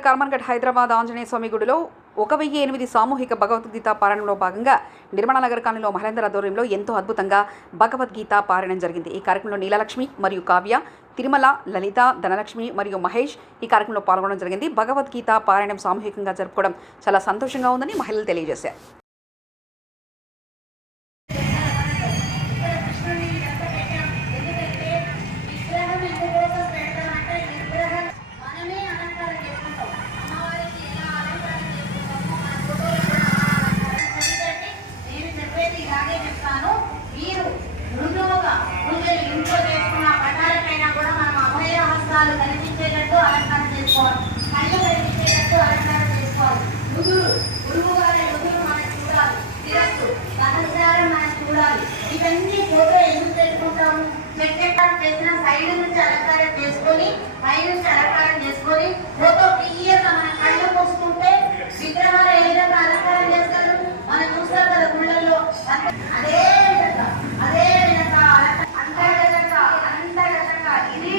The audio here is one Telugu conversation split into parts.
నగర్ కర్మన్ఘట్ హైదరాబాద్ ఆంజనేయ స్వామి గుడిలో 1008 సామూహిక భగవద్గీత పారాయణంలో భాగంగా నిర్మల నగర్ కాలనీలో మహేందర్ ఆధ్వర్యంలో ఎంతో అద్భుతంగా భగవద్గీత పారాయణం జరిగింది. ఈ కార్యక్రమంలో నీలలక్ష్మి మరియు కావ్య, తిరుమల, లలిత, ధనలక్ష్మి మరియు మహేష్ ఈ కార్యక్రమంలో పాల్గొనడం జరిగింది. భగవద్గీత పారాయణం సామూహికంగా జరుపుకోవడం చాలా సంతోషంగా ఉందని మహిళలు తెలియజేశారు. కనిపించేటట్టు అలంకారం చేసుకోవాలి, కళ్ళు కనిపించేటట్టు అలంకారం చేసుకోవాలి. గురువు గారి నుదురు మనం చూడాలి, శిరస్సు సహస్రారం మనం చూడాలి. ఇవన్నీ ఫోటో ఎందుకు తెలుసుకుంటాము? చెక్కెట్టాలు చేసిన సైడ్ నుంచి అలంకారం చేసుకొని, పై నుంచి అలంకారం చేసుకొని ఫోటో క్లియర్గా మన కళ్ళు మూసుకుంటే విగ్రహాలు ఏ విధంగా అలంకారం చేస్తారు మనం చూస్తాం కదా గుళ్ళల్లో. అదే విధంగా అంతర్గతంగా ఇది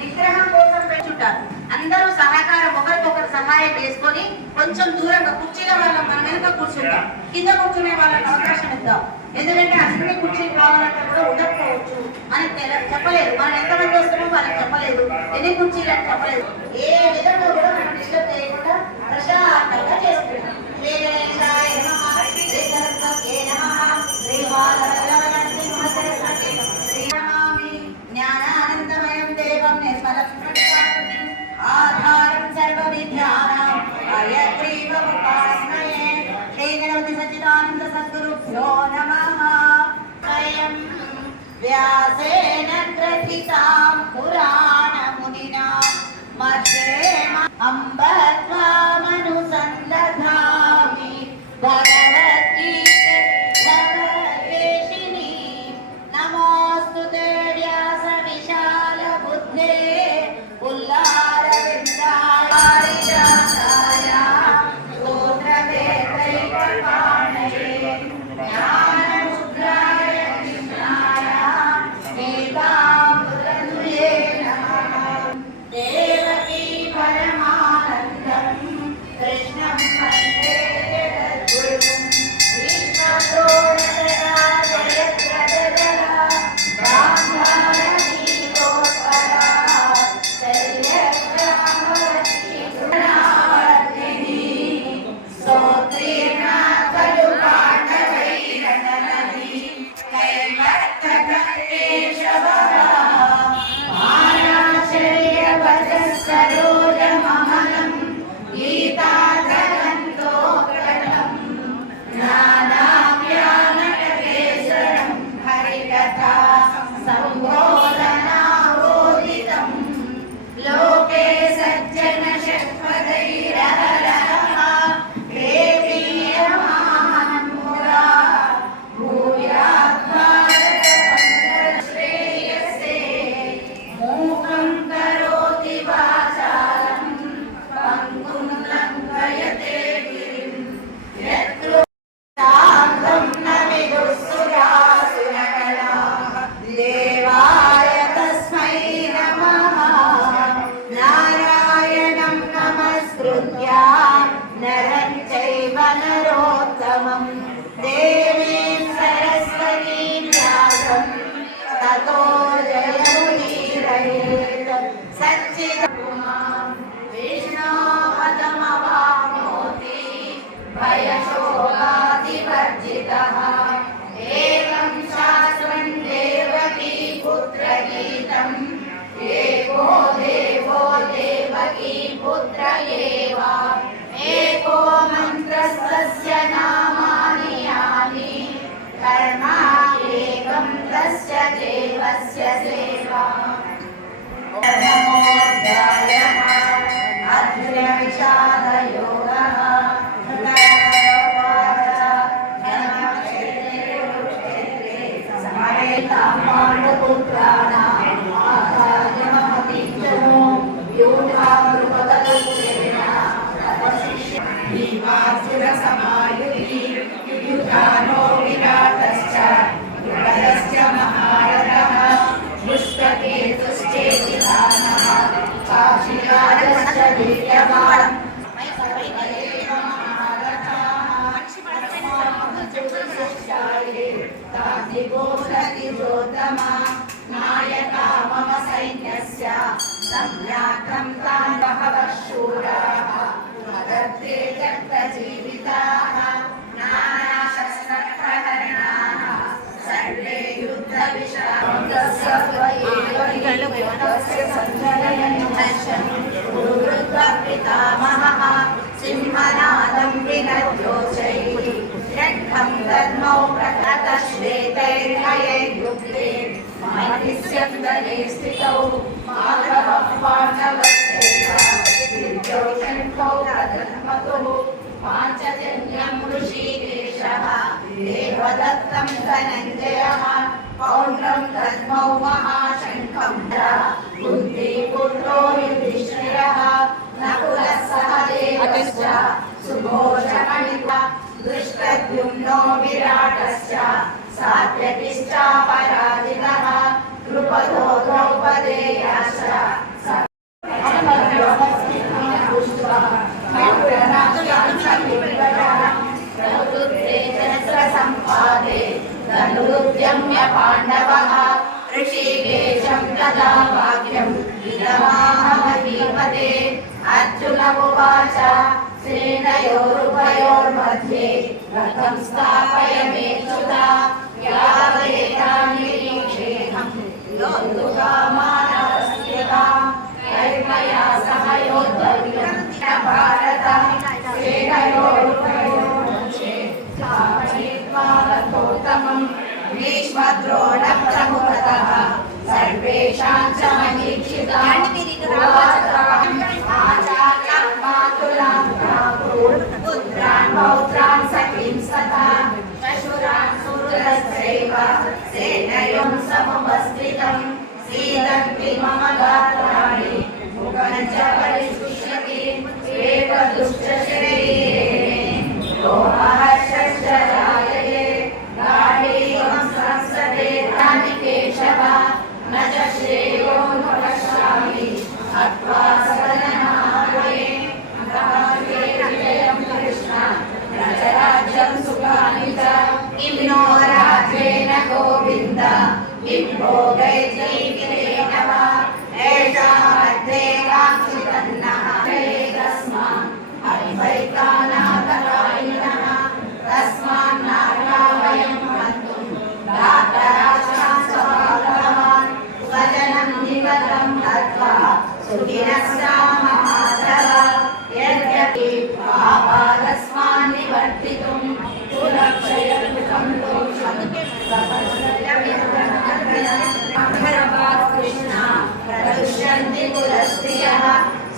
విగ్రహం కోసం పెంచుంటారు. అందరూ సహకారం ఒకరికొకరు సహాయం చేసుకొని కొంచెం దూరంగా కుర్చీల వల్ల మనం వెనుక కూర్చుంటాం, కింద కూర్చునే వాళ్ళకి అవకాశం ఇద్దాం. ఎందుకంటే అన్ని కుర్చీలు కావాలంటే కూడా ఉండకపోవచ్చు, మనకి చెప్పలేదు. మనం ఎంతమంది వస్తామో వాళ్ళకి చెప్పలేదు, ఎన్ని కుర్చీలు అని చెప్పలేదు. ఏ విధంగా కూడా మనం డిస్టర్బ్ చేయకుండా ప్రశాంతంగా చేసుకుంటాం. జ్ఞానానందమయం దేవం నిర్మలం ఆధారం సర్వ విద్యానాం అయగ్రీవముపాస్మయే శ్రీ గణపతి సచ్చిదానంద సద్గురుభ్యో నమః. స్వయం వ్యాసేన గ్రథితాం పురాణమునినా మధ్యే అంబ త్వామనుసందధామి భగవద్గీతే భగవద్వేషిణి నమోస్తుతే వ్యాస విశాల బుద్ధే ఉల్లార విందాయ స్తోత్రవేదైకపాణయే జ్ఞానముద్రాయ కృష్ణాయ ఏకామృతతుల్యే నమః. దేవకీ పరమానందం కృష్ణం వందే జగద్గురుం సరోజమహలం గీతాధరంతోకటం నానావ్యానటకేశరం హరికథా సంబోధనావోదితం లోకే సజ్జన షట్పదైరహరః ప్రేమీయమానమురా భూయాత్ భారత శ్రేయసే మూకం కరోతి వాచాలం పంగుం లంఘయతే గిరిం యత్ర శాంతం న విదుఃసురాసురగణాః దేవాయ తస్మై నమః. నారాయణం నమస్కృత్య నరం చైవ నరోత్తమం దేవీం సరస్వతీం వ్యాసం తతో జయముదీరయేత్. సచ్చిదానందం విష్ణోపదమవాప్నోతి భయశోకాదివర్జితః ఏకం శాశ్వతం దేవకీ పుత్రగీతం ఏకో దేవో దేవకీ పుత్ర ఏవ ఏకో మంత్రస్తస్య నామాని యాని కర్మ ఏకం తస్య దేవస్య సేవా. నమోధ్యాయః అర్జున విషాద యోగః పుష్పకేతుశ్చేతి కాశీరాజశ్చ దివ్యమానం जीविताः नानाशस्त्रप्रहरणाः सर्वे युद्धविशारदस्य त्वयैवैवस्य सञ्जनयन् पितामहः सिंहनादं विनद्योचैः रट्ठं दद्मौ प्रकटश्वेतैर्हयैर्युक्ते मानिस्यन्दने स्थितौ माधवः पाण्डवश्चैव शङ्खौ तदन्मतुः पाञ्चजन्यं ऋषिकेशः देवदत्तं धनञ्जयः पौण्ड्रं दद्मौ महाशङ्खं कुन्तीपुत्रो युधिष्ठिरः नकुलः सहदेवश्च सुघोषमणिः दृष्टद्युम्नो विराटश्च सात्यकिश्चापराजितः द्रुपदो द्रौपदेयाश्च संपादे धनुरुद्यम्य पाण्डवः ऋषिकेशं तदा वाक्यम् इदमाहमहीपते अर्जुन उवाच सेनयोरुभयोर्मध्ये रथं स्थापयमेच्युता यावदेतान्निरीक्षेऽहं योद्धुकामानवस्यताम् कैर्मया सह योद्धव्यं भारत सेनयोरुभयोर्मध्ये स्थापयित्वा रथोत्तमम् भीष्मद्रोणप्रमुखतः सर्वेषां च मनीक्षिताः आचार्यं मातुलां पुत्रान् पौत्रान् सखीं सदा शशुरान् सुहृदश्चैव सेनयों समुपस्थितं सीदन्ति मम गात्राणि मुखं च परिशुष्यति एतदुश्च शरीरे रोमहर्षश्च जायते गाढीवं संसदे तानि केशव न च श्रेयो न पश्यामि हत्वा सदननामये विजयं कृष्ण न च राज्यं सुखानि च किं नो राज्येन गोविन्द किं भोगैर्जीवितेन वा एषा मध्ये काङ्क्षितन्नः तस्मान् अद्वैतानाथकारिणः तस्मान्नार्हा वयं हन्तुं दातराष्ट्रान् स्वभावान् स्वजनं निगतं हत्वा सुखिनः माधव यद्यपि पापादस्मान् निवर्तितुं कुलक्षयकृतं दोषं कृष्ण प्रदुष्यन्ति कुलस्त्रियः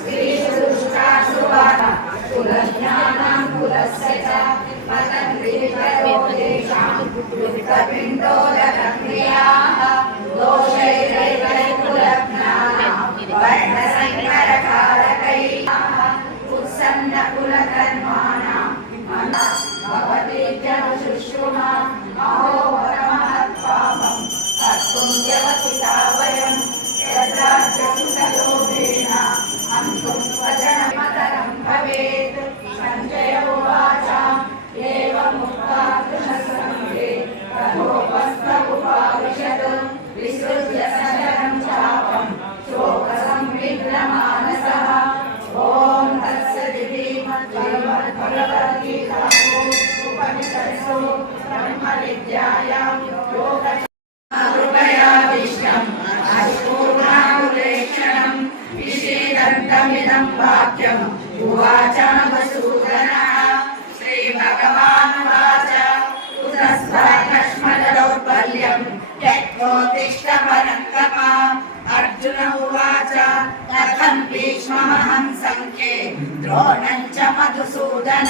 स्त्रीषु कुलज्ञानां कुलस्य च पिण्डोदक्रियाः दोषैरैकुलज्ञानां वर्णसंकरकारकैः उत्सन्नकुलकर्माणां भवतीत्यनुशुश्रुमा अहोपरमहत्पापं कर्तुं व्यवसिता वयं यद्राज्यसुतलोभेन हन्तुं स्वजनमतरं भवेत् सञ्जय उवाच एवमुक्त्वा कृष्णसङ्गे रथोपस्थ उपाविशत् विसृज्य सशरं चापं शोकसंविघ्नमानसः ॐ तत्सदिति भगवद्गीतासु उपनिषत्सु ब्रह्मविद्यायां योगकृपया विष्णम् अष्टोग्राहुलेक्षणं विषेदन्तमिदं वाक्यम् उवाच मधुसूदनः श्रीभगवानुवाच कुतस्त्वकश्मलदौर्बल्यं त्यक्त्वोत्तिष्ठ परन्तप अर्जुन उवाच कथं भीष्ममहं सङ्ख्ये द्रोणं च मधुसूदन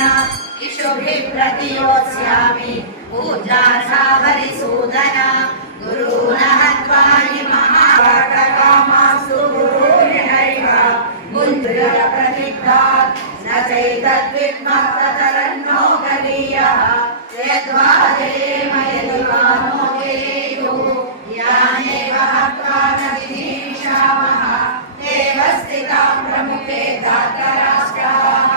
इषुभिः प्रतियोत्स्यामि पूजार्हा हरिसूदन गुरून् हत्वा हि महाभागकामास्तु गुरुर्नैव मुञ्चप्रतिघ्नात् न चैतद्विद्मः ततरन्नो गरीयः यद्वा जयेम वा मोहेयुः यानेव हत्वा न विनीशामः देव स्थितां प्रमुखे धातराष्ट्राः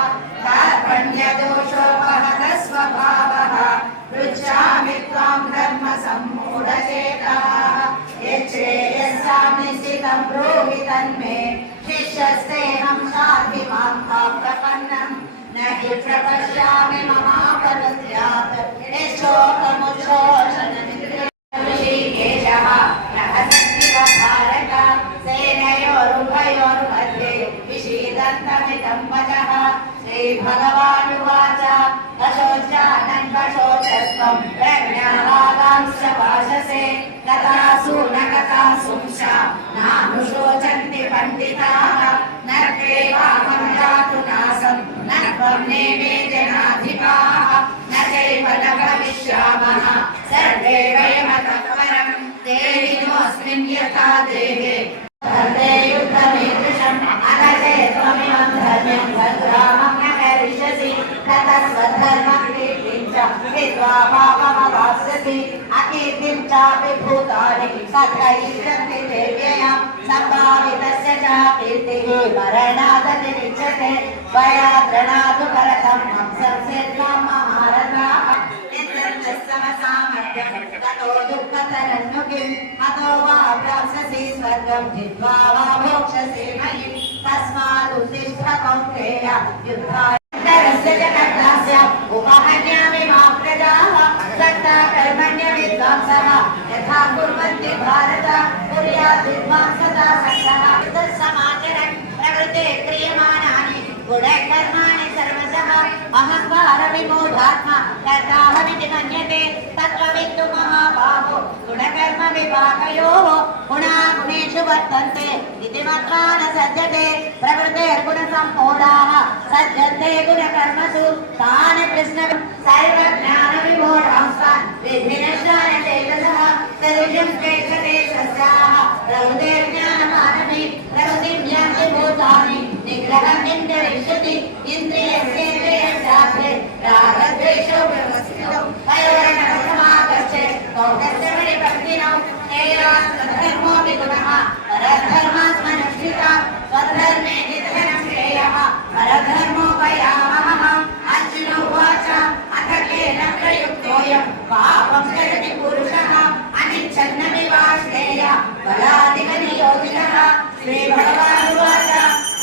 कार्पण्यदोषोपहतः स्वभावः पृच्छामि त्वां धर्मसम्मूढचेताः यच्छ्रेयस्यां निश्चितं ब्रूहि तन्मे शिष्यस्तेऽहं शान्तिमां प्रपन्नं न हि प्रपश्य श्रीभगवानुवाच अशोचानन्वशोचस्त्वं प्रज्ञावादांश्च भाषसे कथासु न कथासुंश्च नानुशोचन्ति पण्डिताः न त्वेवाहं जातु नासं न त्वं नेमे जनाधिपाः न चैव न भविष्यामः सर्वे वयमतः परं देहिनोऽस्मिन् यथा देहे सर्वे युद्धमीदृशम् अनघे त्वमिमं धर्म्यं भद्रामं न करिष्यसि ततः स्वधर्मं कीर्तिं च हित्वा पापमवाप्स्यसि अकीर्तिं चापि भूतानि कथयिष्यन्ति ते व्ययं सम्भावितस्य च कीर्तिः मरणादतिरिच्यते भयाद्रणादु परतं संसेत्वा महारथाः ततो दुःखतरन्नु किम् अतो वा प्राप्स्यसि स्वर्गं जित्वा वा मोक्षसे मयि तस्मादुत्तिष्ठ कौन्तेय युद्धाय जगत्तास्य उपहन्यामि मां प्रजाः दत्ता कर्मण्य विद्वांसः यथा कुर्वन्ति भारत कुर्यात् विद्वांसता सङ्गः तत्समाचरन् प्रकृते क्रियमाणानि गुणकर्माणि सर्वशः अहङ्कारविमूढात्मा कर्ताहमिति मन्यते तत्त्ववित्तु महाबाहो गुणकर्म विभागयोः गुणागुणेषु वर्तन्ते इति मत्वा न सज्जते प्रकृतेर्गुणसम्मूढाः सज्जन्ते गुणकर्मसु तान् कृष्ण सर्वज्ञानविमूढांस्तान् विधिनश्चानचेतसः सदृशं प्रेक्षते सस्याः प्रकृतेर्ज्ञानमानमे प्रकृतिं यान्ति भूतानि निग्रहं इन्द्रियष्यति इन्द्रियस्येन्द्रियस्यार्थे रागद्वेषौ व्यवस्थितौ वयोरनसमागच्छे कौतस्य परिपन्थिनौ तेयात् स्वधर्मो विगुणः परधर्मात्मनश्चिता स्वधर्मे निधनं श्रेयः परधर्मो भयावहः अर्जुन उवाच अथ केन प्रयुक्तोऽयं पापं चरति पुरुषः अनिच्छन्नमिवाश्रेय बलादिकनियोजितः श्रीभगवानुवाच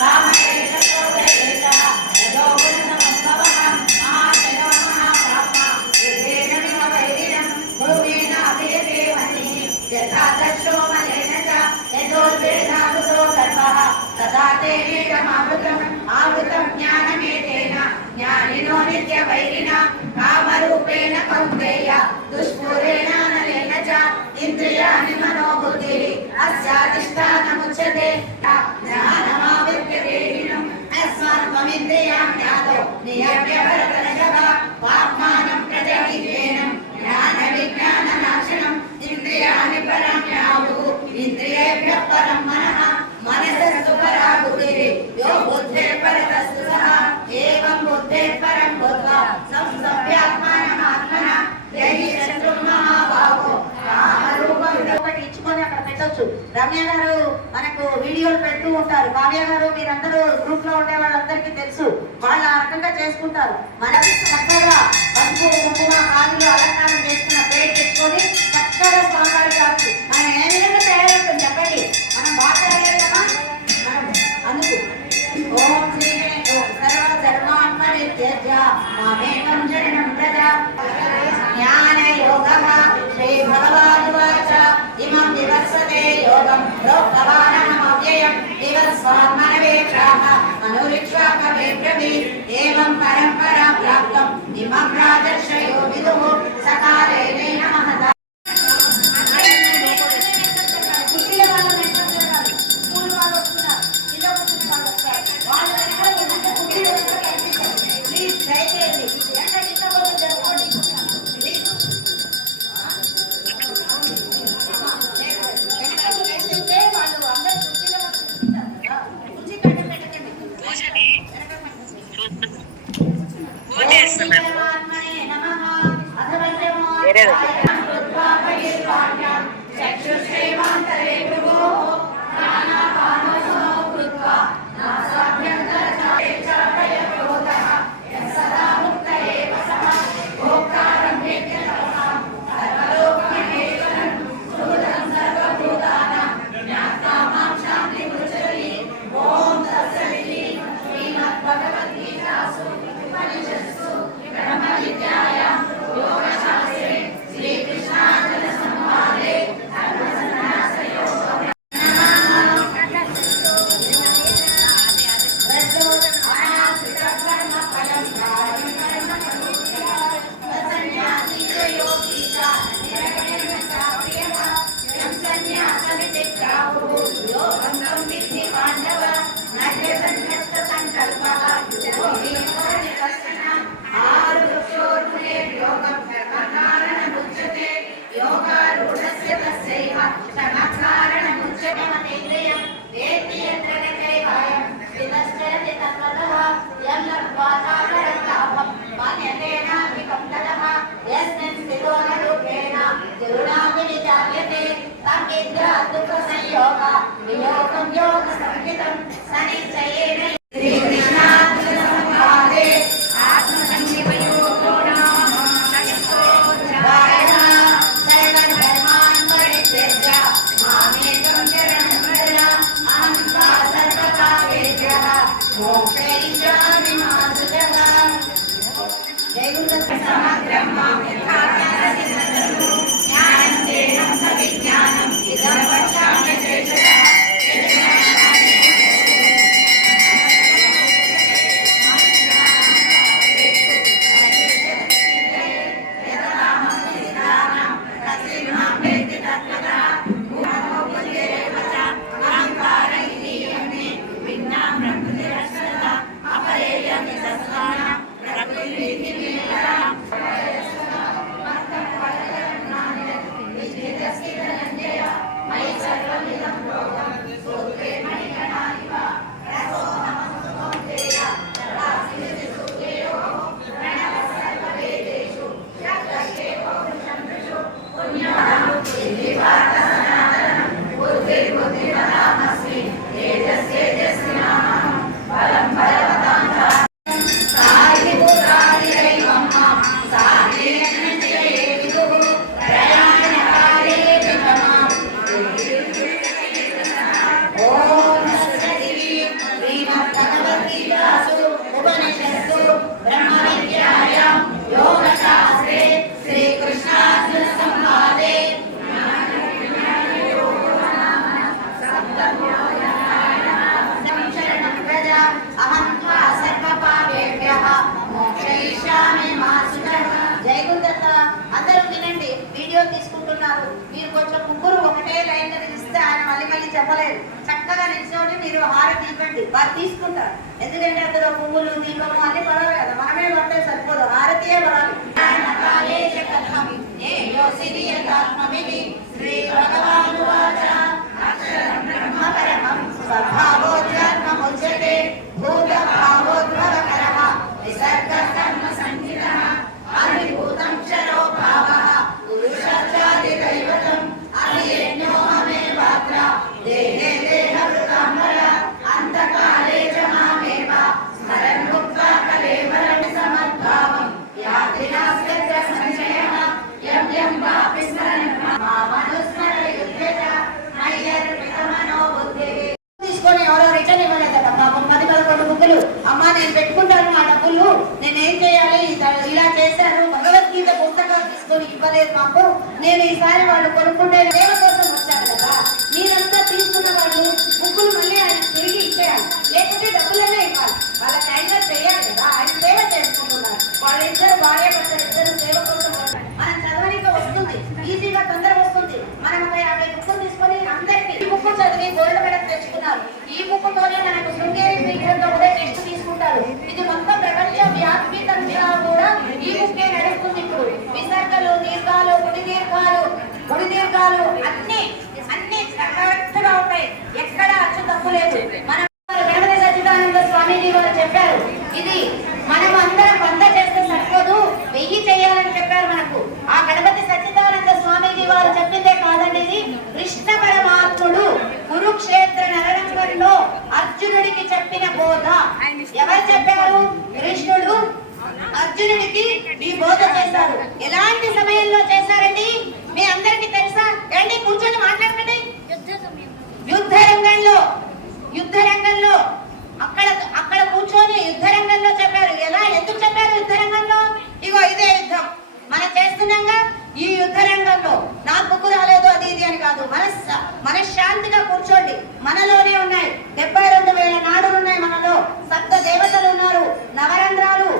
कामक्लेशक्रोधक्लेशः रजोगुणसमुद्भवः महाशयो महापाप्मा वृद्धेन वैरिणं भूमेन अभियते मतिः यथा दर्शो मलेन च यतोद्वेधामृतो गर्भः तथा तेनेदमावृतम् आवृतं ज्ञानमेतेन ज्ञानिनो नित्यवैरिणा कामरूपेण कौन्तेय दुष्पूरेणानलेन च इन्द्रियाणि मनोबुद्धिः अस्याधिष्ठानमुच्यते ज्ञानमावृत्य देहिनम् अस्मात्त्वमिन्द्रियाण्यादौ नियम्य भरतर्षभ वाग्मानं प्रजहितेनं ज्ञानविज्ञाननाशनम् इन्द्रियाणि परं याहुः इन्द्रियेभ्यः परं मनः मनसस्तु परा बुद्धिः यो बुद्धेर्परतस्तु सः एवं बुद्धेर्परं बुद्ध्वा संसभ्यात्मानमात्मना देहि शत्रुं महाबाहो కామరూపం ఒకటి ఇచ్చుకొని అక్కడ పెట్టొచ్చు. రమ్య గారు మనకు వీడియోలు పెడుతూ ఉంటారు, కావ్య గారు మీరందరూ గ్రూప్ లో ఉండే వాళ్ళందరికీ తెలుసు, వాళ్ళు ఆ రకంగా చేసుకుంటారు. మనకి చక్కగా పసుపు కుంకుమ కాదులు అలంకారం చేసుకున్న పేరు తెచ్చుకొని చక్కగా స్వామివారి కావచ్చు. మనం ఏ విధంగా తయారవుతాం చెప్పండి, మనం బాగా తయారవుతామా? మనం అందుకు ఓం శ్రీ సర్వధర్మాత్మనిత్యజ మామేకం శరణం వ్రజ జ్ఞానయోగః శ్రీభగవానువాచ ఇమం వివస్వతే యోగం ప్రోక్తవానహమవ్యయం వివస్వాన్మనవే ప్రాహ అనురిక్ష్వాకవే బ్రవీత్ ఏవం పరంపరా ప్రాప్తం ఇమం రాజర్షయో విదుః సకాలేన మహతా శ్రీకృష్ణ निद्रा दुःख संयोग वियोगं योग संहितं सनिश्चयेन श्री कृष्णार्जुन संवादे आत्मसंयमयोगो नाम षष्ठोऽध्यायः सर्वधर्मान् परित्यज्य मामेकं शरणं व्रज अहं त्वा सर्वपापेभ्यः मोक्षयिष्यामि मा शुचः। जय गुरुदत्त समग्रं मां यथा ज्ञानसिद्धिर्भवतु ज्ञानं तेनं सविज्ञानम् इदं वक्ष्यामि शेषतः। జై గురుదత్త. అందరూ వినండి, వీడియో తీసుకుంటున్నారు. మీరు కొంచెం ముగ్గురు ఒకటే లైన్ ఇస్తే ఆయన మళ్ళీ మళ్ళీ చెప్పలేదు. చక్కగా నిల్చొని మీరు హారతి ఇవ్వండి, వారు తీసుకుంటారు. ఎందుకంటే అందులో పువ్వులు దీపము అన్ని పడవాలి కదా, మనమే పడితే సరిపోదు, హారతియే పడాలి. శ్రీ భగవాన్ స్వభావోధ్యాత్మముచ్యతే భూత భావోద్భవకరః విసర్గ కర్మ సంహితః అవిభూతం క్షరో భావః పురుషాది దైవతం అవియజ్ఞోహమే పాత్ర దేహే దేహవృతాంబర అంతకాలే చ మామేవ స్మరన్ ముక్త్వా కలేవరం సమద్భావం యాతి నాస్త్యత్ర సంశయః యం యం వాపి స్మరన్ మామనుస్మరయుధ్య చ మయ్యర్పితమనో బుద్ధిః. తీసుకొని ఎవరో రిటర్న్ ఇవ్వలేదట పాపం. 10-11 బుక్కులు. అమ్మా నేను పెట్టుకుంటాను ఆ డబ్బులు, నేనేం చేయాలి, ఇలా చేశారు, భగవద్గీత పుస్తకాలు తీసుకొని ఇవ్వలేదు మాకు, నేను ఈసారి వాళ్ళు కొనుక్కుంటే సేవ కోసం వచ్చారు కదా, మీరంతా తీసుకున్న వాళ్ళు బుక్కులు మళ్ళీ ఆయన తిరిగి ఇచ్చేయాలి, లేకుంటే డబ్బులనే ఇవ్వాలి. వాళ్ళ టైంగా చేయాలి కదా, ఆయన సేవ చేసుకుంటున్నారు. వాళ్ళిద్దరు భార్య భర్తలు ఇద్దరు సేవ కోసం వచ్చారు. మనం చదవడానికి వస్తుంది, ఈజీగా తొందరగా వస్తుంది. మనం ఒక 50 బుక్కులు తీసుకొని అందరికీ ఈ బుక్ చదివి గోల్డ్ మెడల్ తెచ్చుకున్నారు. ఈ బుక్తోనే మనకు శృంగేరి పీఠంలో కూడా టెస్ట్ తీసుకుంటారు. ఇది మొత్తం ప్రపంచ వ్యాప్తంగా కూడా ఈ బుక్కే నడుస్తుంది. ఇప్పుడు విసర్గలు, దీర్ఘాలు, గుడి దీర్ఘాలు అన్ని కరెక్ట్గా ఉంటాయి, ఎక్కడ అచ్చు తప్పు లేదు. మన గణపతి సచ్చిదానంద స్వామీజీ వారు చెప్పారు, ఇది మనం అందరం 100 చేస్తే సరిపోదు, 1000 చేయాలని చెప్పారు మనకు. ఆ గణపతి సచ్చిదానంద స్వామీజీ వారు చెప్పిందే కాదండి, ఇది కృష్ణ పరమాత్ముడు కురుక్షేత్ర నరణంలో అర్జునుడికి చెప్పిన బోధ. ఎవరు చెప్పారు? కృష్ణుడు అర్జునుడికి ఈ బోధ చేశారు. ఎలాంటి సమయంలో చేశారండి మీ అందరికీ తెలుసా? ఏంటి కూర్చొని మాట్లాడుతుంది. యుద్ధ రంగంలో అక్కడ కూర్చొని యుద్ధ రంగంలో చెప్పారు. ఎలా, ఎందుకు చెప్పారు యుద్ధ రంగంలో? ఇగో ఇదే యుద్ధం మనం చేస్తున్నాగా. ఈ యుద్ధ రంగంలో నాకు బుక్కు రాలేదు అది ఇది అని కాదు, మనశ్శాంతిగా కూర్చోండి. మనలోనే ఉన్నాయి 72,000 నాడులు ఉన్నాయి మనలో, సప్త దేవతలు ఉన్నారు, నవరంధ్రాలు,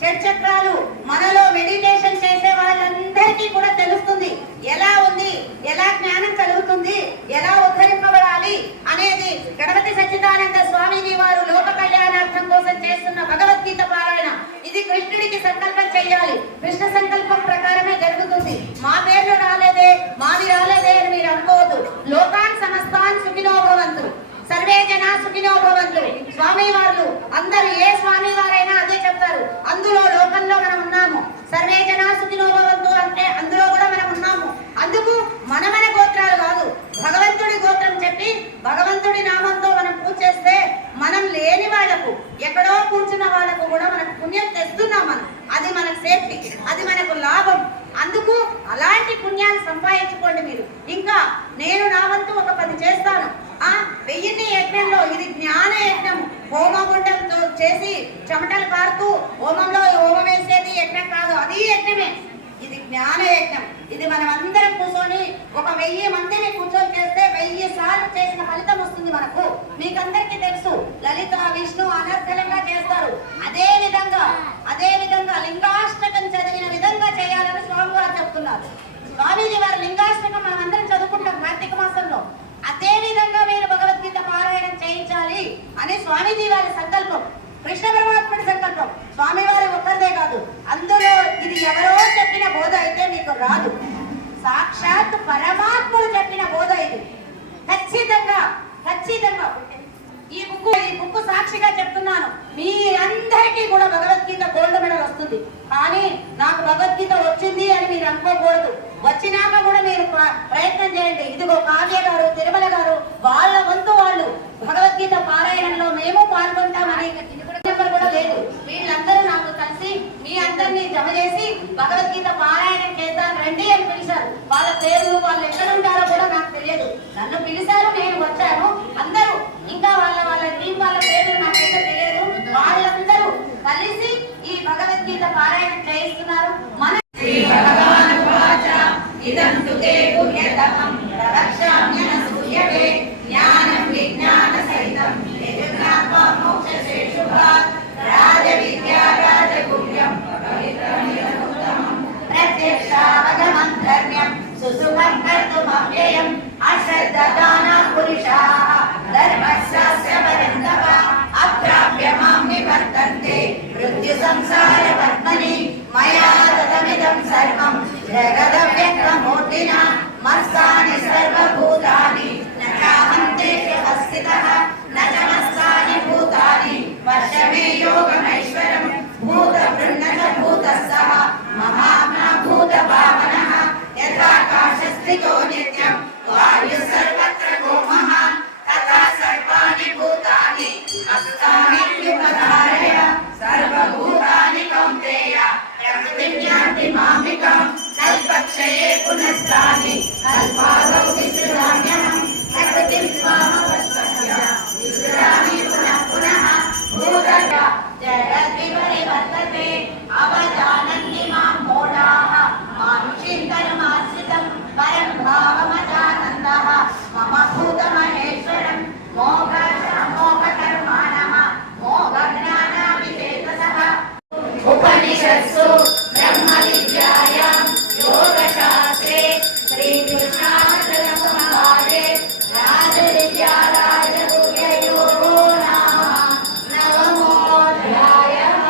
షట్చక్రాలు. మనలో మెడిటేషన్ చేసే వాళ్ళందరికీ కూడా తెలుస్తుంది ఎలా ఉంది, ఎలా జ్ఞానం కలుగుతుంది, ఎలా ఉద్ధరింపబడాలి అనేది. గణపతి సచ్చిదానంద స్వామీజీ వారు లోక కళ్యాణార్థం కోసం చేస్తున్న భగవద్గీత పారాయణ. ఇది కృష్ణుడికి సంకల్పం చేయాలి, కృష్ణ సంకల్పం ప్రకారమే జరుగుతుంది. మా పేర్లు రాలేదే, మాది రాలేదే అని మీరు అనుకోవద్దు. లోకాన్ సమస్తాన్ సుఖినో భవంతు, సర్వే జనా సుఖినో భవంతు. స్వామి వారు అందరూ ఏ స్వామి వారైనా అదే చెప్తారు. అందులో లోకంలో మనం ఉన్నాము. సర్వే జనా సుఖినో భవంతు అంటే అందులో కూడా మనం ఉన్నాము. అందుకు మన గోత్రాలు కాదు, చేస్తున్న వాళ్ళకు కూడా మనకు పుణ్యం తెస్తున్నాం. మనం అది మనకు సేఫ్టీ, అది మనకు లాభం. అందుకు అలాంటి పుణ్యాలు సంపాదించుకోండి మీరు. ఇంకా నేను నా వంతు ఒక 10 చేస్తాను. 1000 యజ్ఞంలో ఇది జ్ఞాన యజ్ఞం. హోమగుండంతో చేసి చెమటలు కారుతూ హోమంలో హోమం వేసేది యజ్ఞం కాదు, అది యజ్ఞమే. ఇది జ్ఞాన యజ్ఞం. ఇది మనం అందరం కూర్చొని ఒక 1000 మందిని కూర్చొని చేస్తే 1000 సార్లు చేసిన ఫలితం వస్తుంది మనకు. మీకందరికీ తెలుసు, లలిత విష్ణు అనర్గళంగా చేస్తారు. అదే విధంగా లింగాష్టకం చదివిన విధంగా చేయాలని స్వామి వారు చెప్తున్నారు. స్వామీజీ వారు లింగాష్టకం మనం అందరం చదువుకుంటాం కార్తీక మాసంలో. అదే విధంగా మీరు భగవద్గీత పారాయణం చేయించాలి అని స్వామీజీ వారి సంకల్పం, కృష్ణ పరమాత్ముడి సంకల్పం. స్వామి వారి ఒక్కరిదే కాదు, అందులో ఇది ఎవరో చెప్పిన బోధ అయితే మీకు రాదు. సాక్షాత్ పరమాత్ముడు చెప్పిన బోధ ఇది. ఖచ్చితంగా ఈ బుక్ సాక్షిగా చెప్తున్నాను, మీ అందరికీ కూడా భగవద్గీత గోల్డ్ మెడల్ వస్తుంది. కానీ నాకు భగవద్గీత వచ్చింది అని మీరు అనుకోకూడదు. వచ్చినాక కూడా మీరు ప్రయత్నం చేయండి. ఇదిగో కావ్య గారు, తిరుమల గారు, వాళ్ళ వంతు వాళ్ళు భగవద్గీత పారాయణంలో మేము పాల్గొంటామని నెంబర్ కూడా లేదు. వీళ్ళందరూ నాకు కలిసి మీ అందరినీ జమ చేసి భగవద్గీత పారాయణం చేద్దాం రండి అని పిలిచారు. వాళ్ళ పేర్లు, వాళ్ళు ఎక్కడ ఉంటారో కూడా నాకు తెలియదు. నన్ను పిలిచారు, నేను వచ్చాను. అందరూ ఇంకా వాళ్ళ టీం వాళ్ళ పేర్లు నాకైతే తెలియదు. వాళ్ళందరూ కలిసి ఈ భగవద్గీత పారాయణం చేయిస్తున్నారు. మన శ్రీ భగవాన్ వాచ ఇదం తుతే పుణ్యతమం ప్రవక్ష్యామ్యన సూయతే జ్ఞానం విజ్ఞాన సహితం యజ్ఞాత్వా మోక్షసే శుభాత్ రాజ విద్యా రాజగుహ్యం పవిత్రమిదముత్తమం ప్రత్యక్షావగమం ధర్మ్యం సుసుఖం కర్తుమవ్యయం అశ్రద్ధదానా పురుషాః ధర్మస్య పరంతప అప్రాప్య మాం నివర్తంతే మృత్యు సంసార పద్మని మయా తతమిదం సర్వం జగదవ్యక్తమూర్తినా మత్సాని సర్వభూతాని న చాహం తేషు స్థితః న చ మత్సాని భూతాని వర్షమే యోగమైశ్వరం భూత బృందక భూతస్సః మహాత్మా భూత భావనః యథాకాశస్థితో నిత్యం వాయు సర్వత్ర గోమః తథా సర్వాణి భూతాని అస్థానిత్యుపధారయ సర్వభూతాని కౌంతేయ ప్రకృతిం యాంతి మామికం కల్పక్షయే పునస్తాని కల్పాదౌ విసృజామ్యహం ప్రకృతిం స్వామవశ్వస్య విసృజామి పునః పునః భూతయ జగద్విపరివర్తతే అవజానంతి మాం మూఢాః మానుషింతనమాశ్రితం పరం భావమజానందః మమ భూతమహేశ్వరం మోఘకర్మాణః మోఘజ్ఞానావిచేతసః ఉపనిషత్సు బ్రహ్మ విద్యాయాం యోగశాస్త్రే శ్రీకృష్ణార్జునసంవాదే రాజవిద్యా రాజగుహ్యయోగో నామ నవమోऽధ్యాయః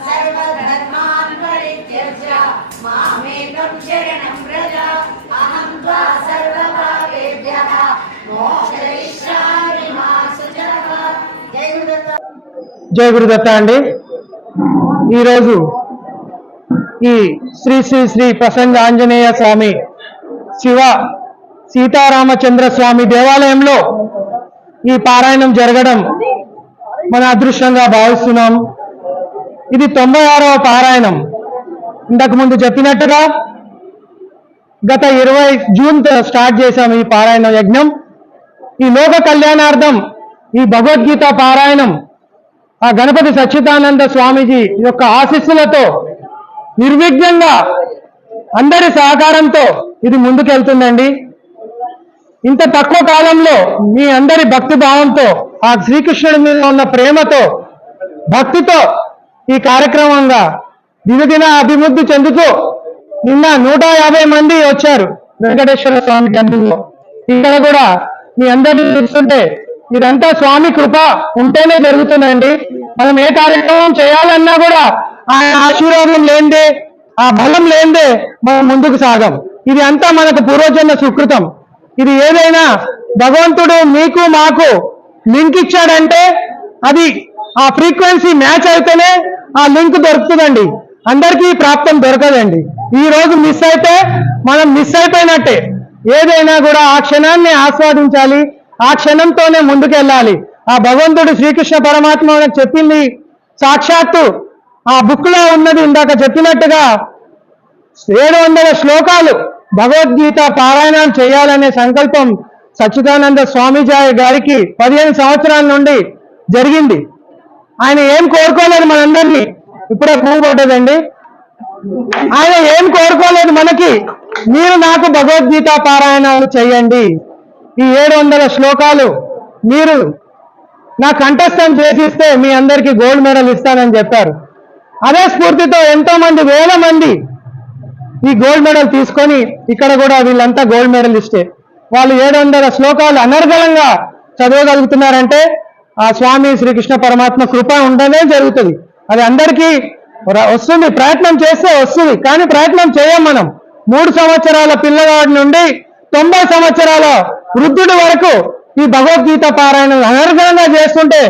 సర్వధర్మాన్ పరిత్యజ్య మామేకం శరణం వ్రజ అహం త్వా సర్వపాపేభ్యః మోక్షయిష్యామి మా శుచః. జై గురుదత్త. జై గురుదత్త అండి. ఈరోజు ఈ శ్రీ శ్రీ శ్రీ ప్రసంగ ఆంజనేయ స్వామి శివ సీతారామచంద్ర స్వామి దేవాలయంలో ఈ పారాయణం జరగడం మన అదృష్టంగా భావిస్తున్నాం. ఇది 96వ పారాయణం. ఇంతకు ముందు చెప్పినట్టుగా గత 20 జూన్ స్టార్ట్ చేశాం ఈ పారాయణ యజ్ఞం. ఈ లోక కళ్యాణార్థం ఈ భగవద్గీత పారాయణం ఆ గణపతి సచ్చిదానంద స్వామీజీ యొక్క ఆశీస్సులతో నిర్విఘ్నంగా అందరి సహకారంతో ఇది ముందుకెళ్తుందండి. ఇంత తక్కువ కాలంలో మీ అందరి భక్తి భావంతో ఆ శ్రీకృష్ణుడి మీద ఉన్న ప్రేమతో భక్తితో ఈ కార్యక్రమంగా దినదిన అభివృద్ధి చెందుతూ నిన్న 150 మంది వచ్చారు వెంకటేశ్వర స్వామి టెంపుల్లో. ఇక్కడ కూడా మీ అందరినీ చూస్తుంటే ఇదంతా స్వామి కృప ఉంటేనే జరుగుతుందండి. మనం ఏ కార్యక్రమం చేయాలన్నా కూడా ఆయన ఆశీర్వాదం లేనిదే, ఆ బలం లేనిదే మనం ముందుకు సాగం. ఇది అంతా మనకు పూర్వజన్మ సుకృతం. ఇది ఏదైనా భగవంతుడు మీకు మాకు లింక్ ఇచ్చాడంటే అది ఆ ఫ్రీక్వెన్సీ మ్యాచ్ అయితేనే ఆ లింక్ దొరుకుతుందండి. అందరికీ ప్రాప్తం దొరకదండి. ఈ రోజు మిస్ అయితే మనం మిస్ అయిపోయినట్టే. ఏదైనా కూడా ఆ క్షణాన్ని ఆస్వాదించాలి, ఆ క్షణంతోనే ముందుకెళ్ళాలి. ఆ భగవంతుడు శ్రీకృష్ణ పరమాత్మ మనకు చెప్పింది సాక్షాత్తు ఆ బుక్ లో ఉన్నది ఇందాక చెప్పినట్టుగా 700 శ్లోకాలు భగవద్గీత పారాయణం చేయాలనే సంకల్పం సచ్చిదానంద స్వామీజీ గారికి 15 సంవత్సరాల నుండి జరిగింది. ఆయన ఏం కోరుకోలేదు మనందరినీ, ఇప్పుడే పడ్డదండి. ఆయన ఏం కోరుకోలేదు మనకి, మీరు నాకు భగవద్గీత పారాయణాలు చేయండి, ఈ 700 శ్లోకాలు మీరు నా కంఠస్థం చేసిస్తే మీ అందరికీ గోల్డ్ మెడల్ ఇస్తానని చెప్పారు. అదే స్ఫూర్తితో ఎంతో మంది, వేల మంది ఈ గోల్డ్ మెడల్ తీసుకొని ఇక్కడ కూడా వీళ్ళంతా గోల్డ్ మెడలిస్టే. వాళ్ళు 700 శ్లోకాలు అనర్గళంగా చదవగలుగుతున్నారంటే ఆ స్వామి శ్రీకృష్ణ పరమాత్మ కృప ఉండనే జరుగుతుంది. అది అందరికీ వస్తుంది, ప్రయత్నం చేస్తే వస్తుంది. కానీ ప్రయత్నం చేయం మనం. 3 సంవత్సరాల పిల్లవాడి నుండి 90 సంవత్సరాల వృద్ధుడి వరకు ఈ భగవద్గీత పారాయణం అనర్గళంగా చేస్తుంటే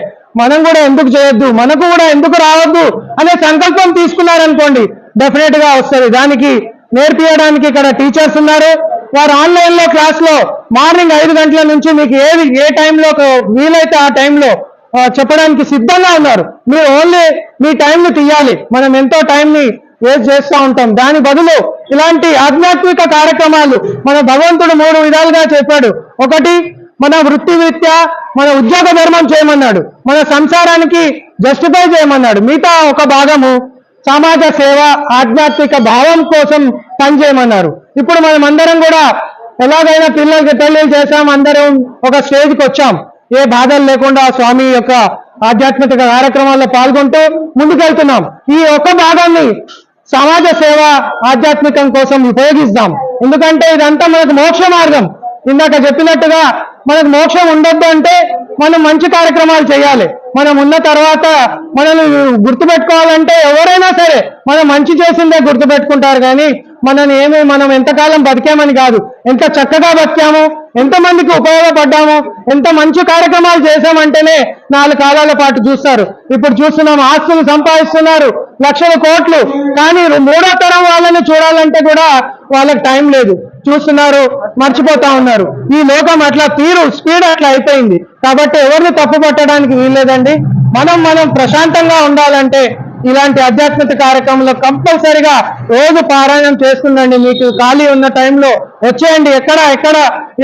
మనం కూడా ఎందుకు చేయొద్దు, మనకు కూడా ఎందుకు రావద్దు అనే సంకల్పం తీసుకున్నారనుకోండి, డెఫినెట్ గా వస్తుంది. దానికి నేర్పించడానికి ఇక్కడ టీచర్స్ ఉన్నారు. వారు ఆన్లైన్ లో క్లాస్ లో మార్నింగ్ 5 గంటల నుంచి మీకు ఏ టైంలో వీలైతే ఆ టైంలో చెప్పడానికి సిద్ధంగా ఉన్నారు. మీరు ఓన్లీ మీ టైంని తీయాలి. మనం ఎంతో టైంని వేస్ట్ చేస్తూ ఉంటాం. దాని బదులు ఇలాంటి ఆధ్యాత్మిక కార్యక్రమాలు మన భగవంతుడు 3 విధాలుగా చెప్పాడు. ఒకటి, మన వృత్తి రీత్యా మన ఉద్యోగ ధర్మం చేయమన్నాడు, మన సంసారానికి జస్టిఫై చేయమన్నాడు. మిగతా ఒక భాగము సమాజ సేవ, ఆధ్యాత్మిక భావం కోసం పనిచేయమన్నారు. ఇప్పుడు మనం అందరం కూడా ఎలాగైనా పిల్లలకి పెళ్లిళ్ళు చేశాం, అందరం ఒక స్టేజ్కి వచ్చాం. ఏ బాధలు లేకుండా స్వామి యొక్క ఆధ్యాత్మిక కార్యక్రమాల్లో పాల్గొంటూ ముందుకెళ్తున్నాం. ఈ ఒక్క భాగాన్ని సమాజ సేవ, ఆధ్యాత్మికం కోసం ఉపయోగిస్తాం. ఎందుకంటే ఇదంతా మనకు మోక్ష మార్గం. ఇందాక చెప్పినట్టుగా మనకు మోక్షం ఉండొద్దు అంటే మనం మంచి కార్యక్రమాలు చేయాలి. మనం ఉన్న తర్వాత మనల్ని గుర్తుపెట్టుకోవాలంటే ఎవరైనా సరే మనం మంచి చేసిందే గుర్తుపెట్టుకుంటారు. కానీ మనం ఎంతకాలం బతికామని కాదు, ఎంత చక్కగా బతికాము, ఎంతమందికి ఉపయోగపడ్డాము, ఎంత మంచి కార్యక్రమాలు చేశామంటేనే 4 కాలాల పాటు చూస్తారు. ఇప్పుడు చూస్తున్నాం, ఆస్తులు సంపాదిస్తున్నారు, లక్షల కోట్లు. కానీ 3వ తరం వాళ్ళని చూడాలంటే కూడా వాళ్ళకి టైం లేదు. చూస్తున్నారు, మర్చిపోతా ఉన్నారు. ఈ లోకం అట్లా స్పీడ్ అట్లా అయిపోయింది. కాబట్టి ఎవరిని తప్పు పట్టడానికి వీల్లేదండి. మనం ప్రశాంతంగా ఉండాలంటే ఇలాంటి ఆధ్యాత్మిక కార్యక్రమంలో కంపల్సరిగా రోజు పారాయణం చేసుకుందండి. మీకు ఖాళీ ఉన్న టైంలో వచ్చేయండి.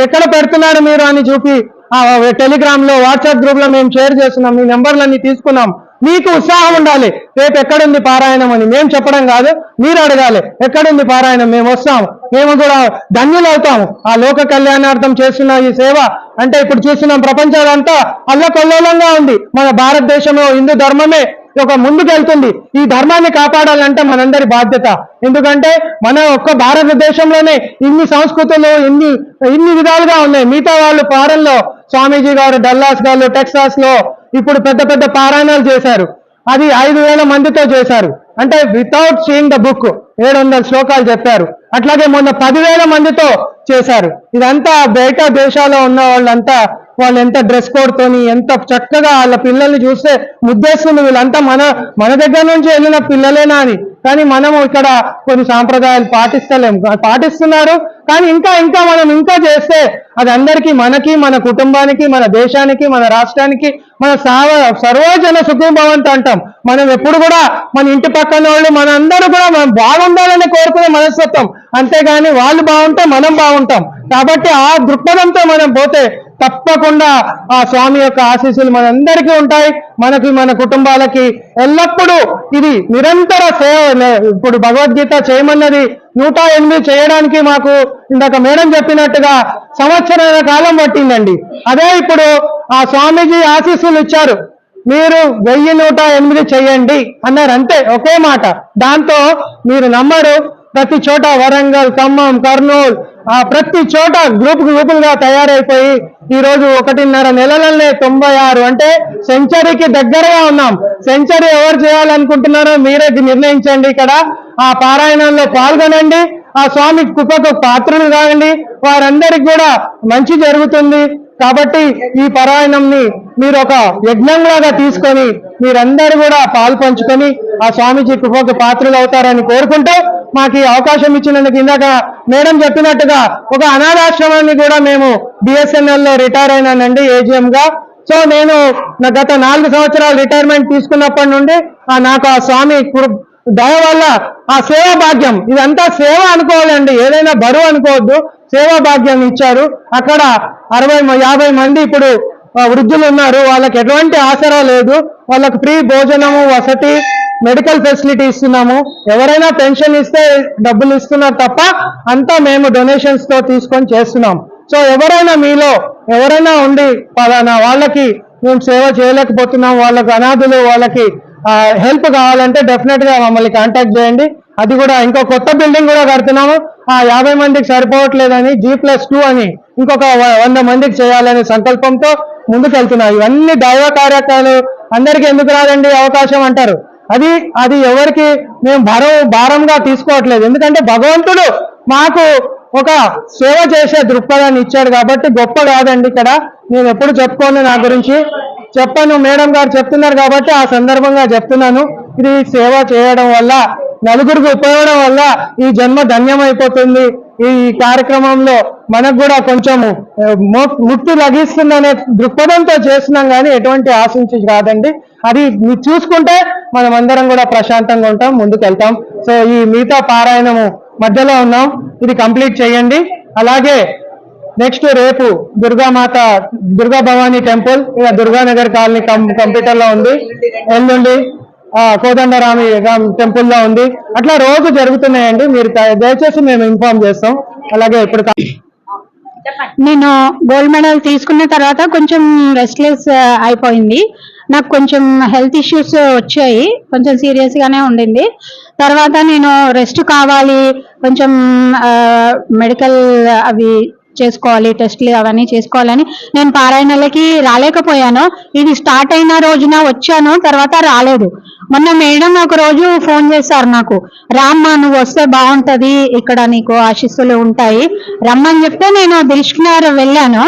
ఎక్కడ పెడుతున్నారు మీరు అని చూపి టెలిగ్రామ్ లో, వాట్సాప్ గ్రూప్ లో మేము షేర్ చేస్తున్నాం. మీ నెంబర్లన్నీ తీసుకున్నాం. మీకు ఉత్సాహం ఉండాలి. రేపు ఎక్కడుంది పారాయణం అని మేము చెప్పడం కాదు, మీరు అడగాలి. ఎక్కడుంది పారాయణం, మేము వస్తాం, మేము కూడా ధన్యులవుతాము. ఆ లోక కళ్యాణార్థం చేస్తున్న ఈ సేవ అంటే ఇప్పుడు చూస్తున్నాం, ప్రపంచాలంతా అల్లకల్లోలంగా ఉంది. మన భారతదేశంలో హిందూ ధర్మమే ఒక ముందుకెళ్తుంది. ఈ ధర్మాన్ని కాపాడాలంటే మనందరి బాధ్యత. ఎందుకంటే మన ఒక్క భారతదేశంలోనే ఇన్ని సంస్కృతులు, ఇన్ని విధాలుగా ఉన్నాయి. మిగతా వాళ్ళు ఫారెన్లో, స్వామీజీ గారు డల్లాస్ గారు టెక్సాస్ లో ఇప్పుడు పెద్ద పారాయణాలు చేశారు. అది 5,000 మందితో చేశారు. అంటే వితౌట్ సీయింగ్ ద బుక్ 700 శ్లోకాలు చెప్పారు. అట్లాగే మొన్న 10,000 మందితో చేశారు. ఇదంతా బయట దేశాల్లో ఉన్న వాళ్ళు ఎంత డ్రెస్ కోడ్ తోని ఎంత చక్కగా వాళ్ళ పిల్లల్ని చూస్తే ముద్దేస్తుంది. వీళ్ళంతా మన దగ్గర నుంచి వెళ్ళిన పిల్లలేనా అని. కానీ మనము ఇక్కడ కొన్ని సాంప్రదాయాలు పాటిస్తున్నారు. కానీ ఇంకా మనం చేస్తే అది అందరికీ, మనకి, మన కుటుంబానికి, మన దేశానికి, మన రాష్ట్రానికి, మన సర్వజన సుఖీభవంతు అంటాం. మనం ఎప్పుడు కూడా మన ఇంటి పక్కన వాళ్ళు, మన అందరూ కూడా మనం బాగుండాలని కోరుకునే మనస్తత్వం. అంతేగాని వాళ్ళు బాగుంటే మనం బాగుంటాం. కాబట్టి ఆ దృక్పథంతో మనం పోతే తప్పకుండా ఆ స్వామి యొక్క ఆశీస్సులు మనందరికీ ఉంటాయి. మనకి, మన కుటుంబాలకి ఎల్లప్పుడూ ఇది నిరంతర సేవ. ఇప్పుడు భగవద్గీత చేయమన్నది 108 చేయడానికి మాకు ఇందాక మేడం చెప్పినట్టుగా సంవత్సరాల కాలం పట్టిందండి. అదే ఇప్పుడు ఆ స్వామీజీ ఆశీస్సులు ఇచ్చారు, మీరు 1108 చేయండి అన్నారు. అంతే, ఒకే మాట. దాంతో మీరు నమ్మరు, ప్రతి చోట వరంగల్, ఖమ్మం, కర్నూలు, ప్రతి చోట గ్రూపులుగా తయారైపోయి ఈరోజు 1.5 నెలలనే 96, అంటే సెంచరీకి దగ్గరగా ఉన్నాం. సెంచరీ ఎవరు చేయాలనుకుంటున్నారో మీరే నిర్ణయించండి. ఇక్కడ ఆ పారాయణంలో పాల్గొనండి, ఆ స్వామి కృపకు పాత్రలు కావండి. వారందరికి కూడా మంచి జరుగుతుంది. కాబట్టి ఈ పారాయణంని మీరు ఒక యజ్ఞంలాగా తీసుకొని మీరందరూ కూడా పాలు పంచుకొని ఆ స్వామీజీ కృపకు పాత్రలు అవుతారని కోరుకుంటూ, మాకు ఈ అవకాశం ఇచ్చినందుకు, ఇందాక మేడం చెప్పినట్టుగా ఒక అనాథాశ్రమాన్ని కూడా మేము BSNL లో రిటైర్ అయినానండి AGM గా. సో నేను నా గత 4 సంవత్సరాలు రిటైర్మెంట్ తీసుకున్నప్పటి నుండి నాకు ఆ స్వామి దయ వల్ల ఆ సేవా భాగ్యం, ఇదంతా సేవ అనుకోవాలండి, ఏదైనా బరువు అనుకోవద్దు, సేవా భాగ్యం ఇచ్చారు. అక్కడ 60-50 మంది ఇప్పుడు వృద్ధులు ఉన్నారు, వాళ్ళకి ఎటువంటి ఆసరా లేదు, వాళ్ళకి ఫ్రీ భోజనము, వసతి, మెడికల్ ఫెసిలిటీ ఇస్తున్నాము. ఎవరైనా పెన్షన్ ఇస్తే డబ్బులు ఇస్తున్నారు తప్ప అంతా మేము డొనేషన్స్ తో తీసుకొని చేస్తున్నాం. సో ఎవరైనా మీలో ఎవరైనా ఉండి పలానా వాళ్ళకి మేము సేవ చేయలేకపోతున్నాం, వాళ్ళకి అనాథులు, వాళ్ళకి హెల్ప్ కావాలంటే డెఫినెట్ గా మమ్మల్ని కాంటాక్ట్ చేయండి. అది కూడా ఇంకో కొత్త బిల్డింగ్ కూడా కడుతున్నాము. 50 మందికి సరిపోవట్లేదని G+2 అని ఇంకొక 100 మందికి చేయాలనే సంకల్పంతో ముందుకెళ్తున్నాం. ఇవన్నీ దైవ కార్యక్రమాలు అందరికీ ఎందుకు రాదండి అవకాశం అంటారు. అది ఎవరికి మేము భారంగా తీసుకోవట్లేదు, ఎందుకంటే భగవంతుడు మాకు ఒక సేవ చేసే దృక్పథాన్ని ఇచ్చాడు కాబట్టి గొప్ప కాదండి. ఇక్కడ నేను ఎప్పుడు చెప్పుకోను, నా గురించి చెప్పను, మేడం గారు చెప్తున్నారు కాబట్టి ఆ సందర్భంగా చెప్తున్నాను. ఇది సేవ చేయడం వల్ల, నలుగురికి ఉపయోగం వల్ల ఈ జన్మ ధన్యమైపోతుంది. ఈ కార్యక్రమంలో మనకు కూడా కొంచెము ముక్తి లభిస్తుందనే దృక్పథంతో చేస్తున్నాం, కానీ ఎటువంటి ఆశించి కాదండి. అది మీరు చూసుకుంటే మనం అందరం కూడా ప్రశాంతంగా ఉంటాం, ముందుకు వెళ్తాం. సో ఈ మిగతా పారాయణము మధ్యలో ఉన్నాం, ఇది కంప్లీట్ చేయండి. అలాగే నెక్స్ట్ రేపు దుర్గా భవానీ టెంపుల్ ఇక దుర్గానగర్ కాలనీ కంప్యూటర్ లో ఉంది. ఎల్లుండి కోదండరామి టెంపుల్ లో ఉంది. అట్లా రోజు జరుగుతున్నాయండి, మీరు దయచేసి మేము ఇన్ఫార్మ్ చేస్తాం. అలాగే ఇప్పుడు నేను గోల్డ్ మెడల్ తీసుకున్న తర్వాత కొంచెం రెస్ట్లెస్ అయిపోయింది, నాకు కొంచెం హెల్త్ ఇష్యూస్ వచ్చాయి, కొంచెం సీరియస్ గానే ఉండింది. తర్వాత నేను రెస్ట్ కావాలి, కొంచెం మెడికల్ అవి చేసుకోవాలి, టెస్ట్లు అవన్నీ చేసుకోవాలని నేను పారాయణలకి రాలేకపోయాను. ఇది స్టార్ట్ అయిన రోజున వచ్చాను, తర్వాత రాలేదు. మొన్న మేడం ఒక రోజు ఫోన్ చేశారు నాకు, రామ్మా నువ్వు వస్తే బాగుంటది, ఇక్కడ నీకు ఆశీస్సులు ఉంటాయి, రమ్మని చెప్తే నేను దిల్షుఖ్నగర్ వెళ్ళాను.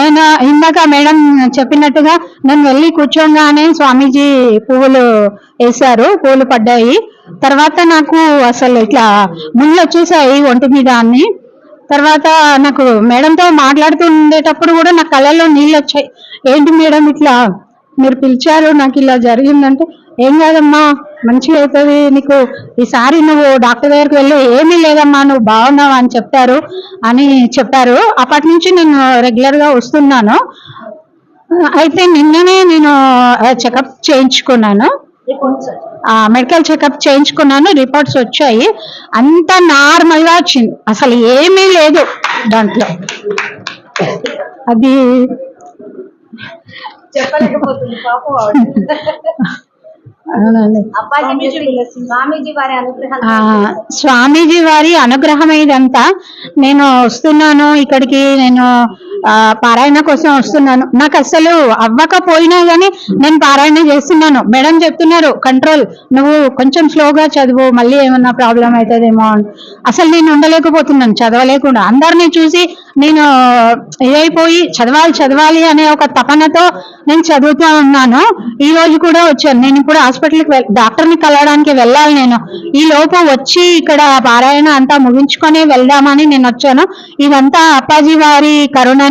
నేను ఇందాక మేడం చెప్పినట్టుగా నేను వెళ్ళి కూర్చోగానే స్వామీజీ పువ్వులు వేశారు, పువ్వులు పడ్డాయి. తర్వాత నాకు అసలు ఇట్లా ముళ్ళు వచ్చేసాయి ఒంటి మీద అన్ని. తర్వాత నాకు మేడంతో మాట్లాడుతూ ఉండేటప్పుడు కూడా నా కళ్ళల్లో నీళ్ళు వచ్చాయి. ఏంటి మేడం ఇట్లా మీరు పిలిచారు, నాకు ఇలా జరిగిందంటే, ఏం కాదమ్మా మంచిగా అవుతుంది నీకు, ఈసారి నువ్వు డాక్టర్ దగ్గరికి వెళ్ళి ఏమీ లేదమ్మా నువ్వు బాగున్నావు అని చెప్పారు. అప్పటి నుంచి నేను రెగ్యులర్ గా వస్తున్నాను. అయితే నిన్ననే నేను చెకప్ చేయించుకున్నాను, మెడికల్ చెకప్ చేయించుకున్నాను, రిపోర్ట్స్ వచ్చాయి, అంతా నార్మల్ గా వచ్చింది, అసలు ఏమీ లేదు దాంట్లో. అది చెప్పలేకపోతుంది పాపం. అవునండి, స్వామీజీ వారి అనుగ్రహం ఇదంతా. నేను వస్తున్నాను ఇక్కడికి, నేను పారాయణ కోసం వస్తున్నాను, నాకు అసలు అవ్వకపోయినా గానీ నేను పారాయణ చేస్తున్నాను. మేడం చెప్తున్నారు కంట్రోల్, నువ్వు కొంచెం స్లోగా చదువు, మళ్ళీ ఏమన్నా ప్రాబ్లం అవుతుందేమో అని. అసలు నేను ఉండలేకపోతున్నాను చదవలేకుండా. అందరినీ చూసి నేను ఇదైపోయి చదవాలి అనే ఒక తపనతో నేను చదువుతూ ఉన్నాను. ఈ రోజు కూడా వచ్చాను, నేను ఇప్పుడు హాస్పిటల్కి డాక్టర్ని కలవడానికి వెళ్ళాలి. నేను ఈ లోపు వచ్చి ఇక్కడ పారాయణ అంతా ముగించుకొని వెళ్దామని నేను వచ్చాను. ఇదంతా అప్పాజీ వారి కరుణనే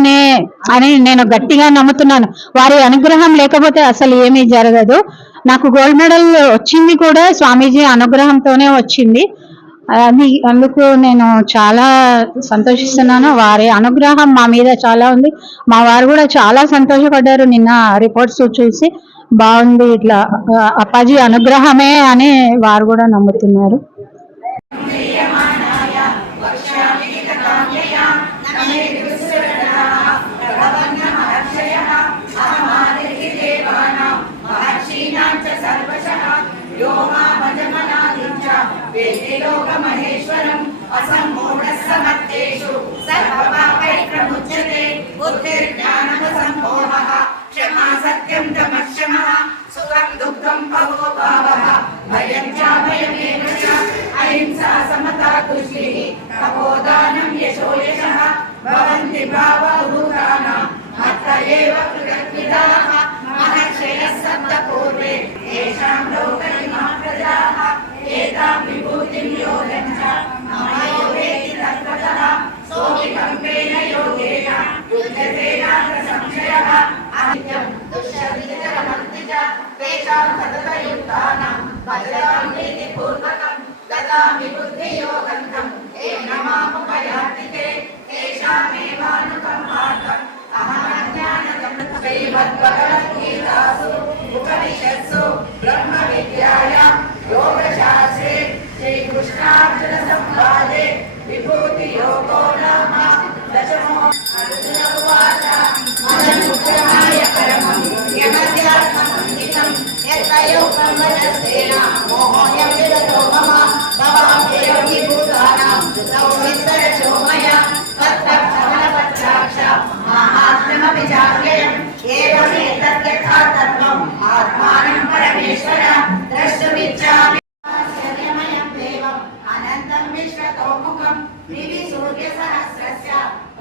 అని నేను గట్టిగా నమ్ముతున్నాను. వారి అనుగ్రహం లేకపోతే అసలు ఏమీ జరగదు. నాకు గోల్డ్ మెడల్ వచ్చింది కూడా స్వామీజీ అనుగ్రహంతోనే వచ్చింది. అందుకు నేను చాలా సంతోషిస్తున్నాను. వారి అనుగ్రహం మా మీద చాలా ఉంది. మా వారు కూడా చాలా సంతోషపడ్డారు నిన్న రిపోర్ట్స్ చూసి, బాగుంది ఇట్లా అప్పాజీ అనుగ్రహమే అని వారు కూడా నమ్ముతున్నారు. మహేశ్వరం అసంమూఢ సమర్థేషు సర్వపాపై ప్రముచ్యతే బుద్ధిర్జ్ఞానం సంమోహః క్షమా సత్యం తమః సుఖం దుఃఖం భవో భావః భయం చాభయమేవ చ అహింసా సమతా తుష్టిః తపోదానం యశో యశః భవంతి భావభూతానాం మత్త ఏవ కృతజ్ఞాః మహర్షయః సప్త పూర్వే ఏషాం లోకైమా ప్రజాః ఏతాం విభూతిం యోగంచ మమయోగేతి తత్వతః సోమి కంపేన యోగేన యుజ్యతే నాత్ర సంశయః అనిత్యం तयो ब्रह्मणस्तेन मोहोऽयं विगतो मम भवाप्ययं हि भूतानां तौ विस्तरशो मया तत्तत्समलपत्राक्ष माहात्म्यमपि चाव्ययम् एवमेतद्यथा तत्त्वम् आत्मानं परमेश्वर द्रष्टुमिच्छामि आश्चर्यमयं देवम् अनन्तं विश्वतोमुखं दिवि सूर्यसहस्रस्य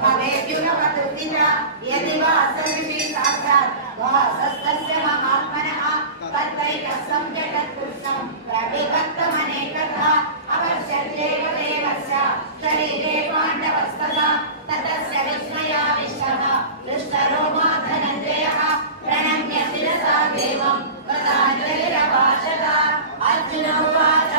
भवेद्युगपदुत्थिता यदि वा सदृशी साक्षात् वासस्तस्य महात्मनः तद्वैकस्तं जगत्पुरुषं प्रविभक्तमनेकधा अपश्यत्येव देवस्य शरीरे पाण्डवस्तथा ततस्य विस्मयाविष्टः दृष्टरोमा धनञ्जयः प्रणम्य शिरसा देवं कृताञ्जलिरभाषत अर्जुन उवाच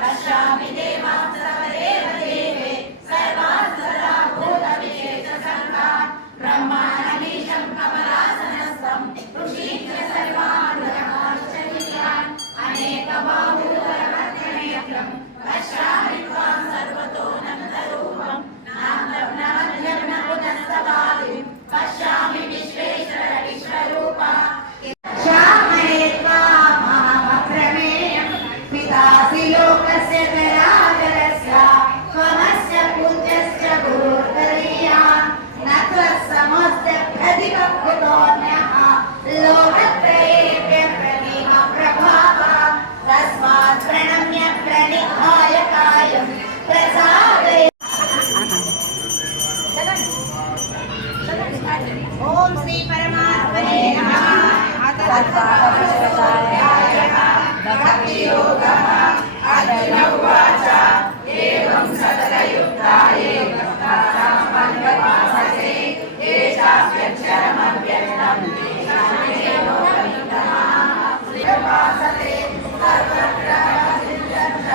पश्यामि देवां सर्वदेव देवे सर्वान् सदा भूतविशेषसङ्गान् ब्रह्माणमीशं कमलासनस्थं ऋषीश्च सर्वानुरगाश्चर्यान् अनेकबाहूतरवक्त्रनेत्रं पश्यामि त्वां सर्वतोऽनन्तरूपं नान्तं न पुनस्तवादिं पश्यामि विश्वेश्वर विश्वरूपा श्यामये त्वां महामप्रमेयं पितासि लोकस्य जराजरस्य त्वमस्य पूज्यस्य गुरुर्गरीयान् न त्वत्समस्तप्रतिपकुतोऽन्यः लोकत्रयेऽप्य प्रतिमप्रभावः तस्मात् प्रणम्य प्रणिधाय कायं प्रसादय ओम श्री परमात्मने नमः तत्त्वबोधाय भक्ति योगः अर्जुन उवाच एवं सततयुक्ताये भक्तासंपन्नवाससे ये चाप्यक्षरमव्यक्तं तेषामेवोपनितमः श्रीवासते सर्वत्र वसिष्ठश्च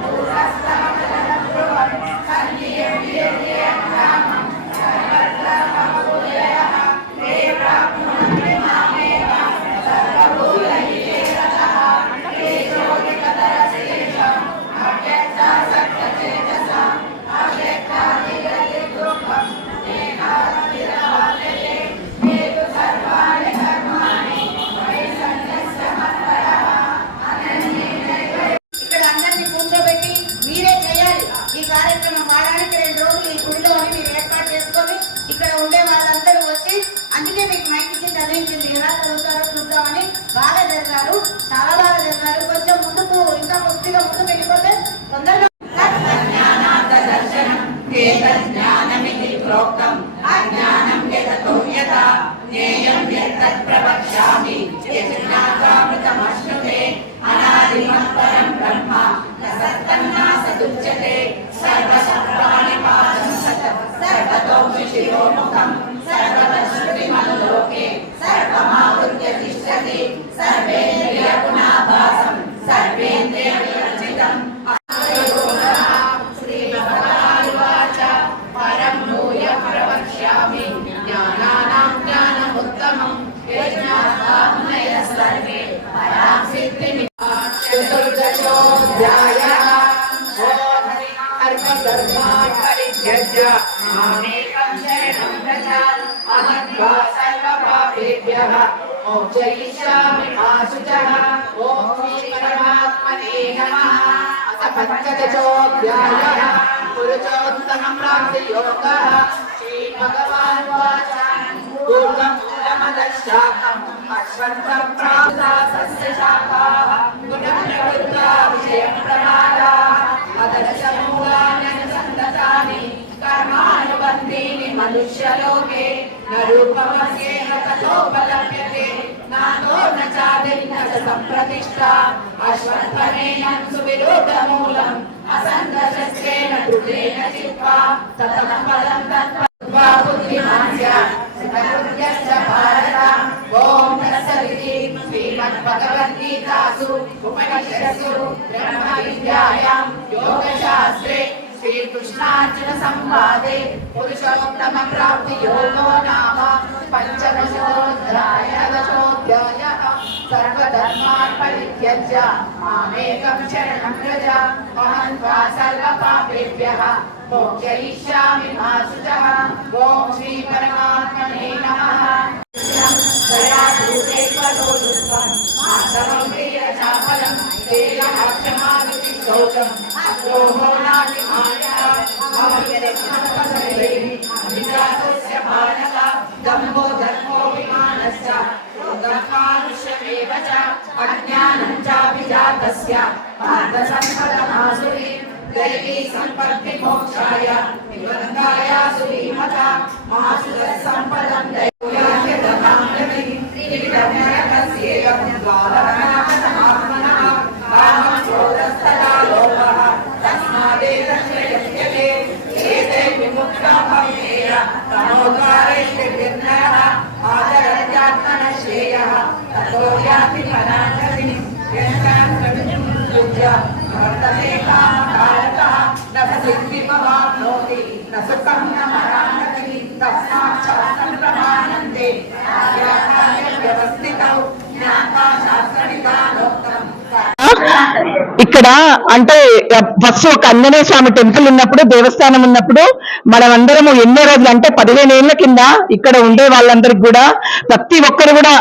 दूरस्थमचलध्रुवं सन्नियं वीर्यं रामं सर्वत्र भवभूयः ते प्राप्नुवन्ति मामेव सर्वभूतहितेरतः ते ज्योतिकतरशेषम् अव्यक्तासक्तचेतसाम् अव्यक्तादिगतिर्गुप्तं येनावतिरवाप्यते ते तु सर्वाणि कर्माणि मयि सन्न्यस्य मत्परः అనన్యేనైవ. ఇక్కడ అందరినీ కూర్చోబెట్టి మీరే చేయాలి ఈ కార్యక్రమం. వారానికి 2 రోజులు ఈ గుడిలో మీరు ఏర్పాటు చేసుకొని ఇక్కడ ఉండే వాళ్ళందరూ వచ్చి, అందుకే మీకు మైక్ ఇచ్చి చదివించింది. ఎలా చదువుతారో చూద్దామని. బాగా చదివారు, చాలా బాగా చదివారు. కొంచెం ముందుకు ఇంకా కొద్దిగా ముందుకు వెళ్ళిపోతే తొందరగా దర్శనం జ్ఞానమితి ప్రోక్తం అజ్ఞానం యతతో యథా జ్ఞేయం యత్తత్ ప్రవక్ష్యామి యజ్ఞాకామృతమశ్నుతే అనాదిమత్పరం బ్రహ్మ న సత్తన్నా సదుచ్యతే సర్వసప్రాణిపాదం సర్వతో శిరోముఖం సర్వశ్రుతిమల్లోకే సర్వమావృత్య తిష్టతి సర్వేంద్రియగుణాభాసం సర్వేంద్రియ వివర్జితం. శ్రీ భగవానువాచ పరం భూయః ప్రవక్ష్యామి జ్ఞానానాం జ్ఞానముత్తమం యజ్ఞానామునయః సర్వే పరాం సిద్ధిం. చతుర్దశోऽధ్యాయः. సర్వధర్మాన్ పరిత్యజ్య మామేకం శరణం వ్రజ అహం త్వా సర్వపాపేభ్యః మోక్షయిష్యామి మా శుచః. ఓం శ్రీ పరమాత్మనే నమః. పంచదశోऽధ్యాయः. పురుషోత్తమం ప్రాప్తియోగः. శ్రీభగవానువాచ పూర్వం మూలమదశాఖం అశ్వత్థం ప్రాప్తా సస్యశాఖాः గుణం ప్రవృత్తా విషయం ప్రమాదాः అదర్శమూలాన్యనుసంధతాని కర్మానుబంధీని మనుష్యలోకే న రూపమస్యేహ తతోపలభ్యతే నాతో న చాదిన్న చ సంప్రతిష్ఠా అశ్వత్థమేనం సువిరూఢమూలం అసంగశస్త్రేణ దృఢేన చిత్వా తతః పదం తత్వా బుద్ధిమాన్ స్యాత్ సర్వబుద్ధ్యశ్చ భారత. ఓం తత్సదితి. శ్రీమద్భగవద్గీతాసు ఉపనిషత్సు బ్రహ్మ విద్యాయాం యోగశాస్త్రే శ్రీకృష్ణార్జున సంవాదే పురుషోత్తమ ప్రాప్తి యోగో నామ పంచదశోऽధ్యాయः. సర్వధర్మాన్ పరిత్యజ్య మామేకం శరణం వ్రజ అహం త్వా సర్వపాపేభ్యః మోక్షయిష్యామి మా శుచః. ఓం శ్రీ పరమాత్మనే నమః. దయాభూతేశ్వరో దుఃఖం మాధవం ప్రియ ఇక్కడ అంటే ఫస్ట్ ఒక ఆంజనేయ స్వామి టెంపుల్ ఉన్నప్పుడు, దేవస్థానం ఉన్నప్పుడు మనమందరము ఎన్నో రోజులు అంటే 15 ఏళ్ల కింద ఇక్కడ ఉండే వాళ్ళందరికి కూడా ప్రతి ఒక్కరు కూడా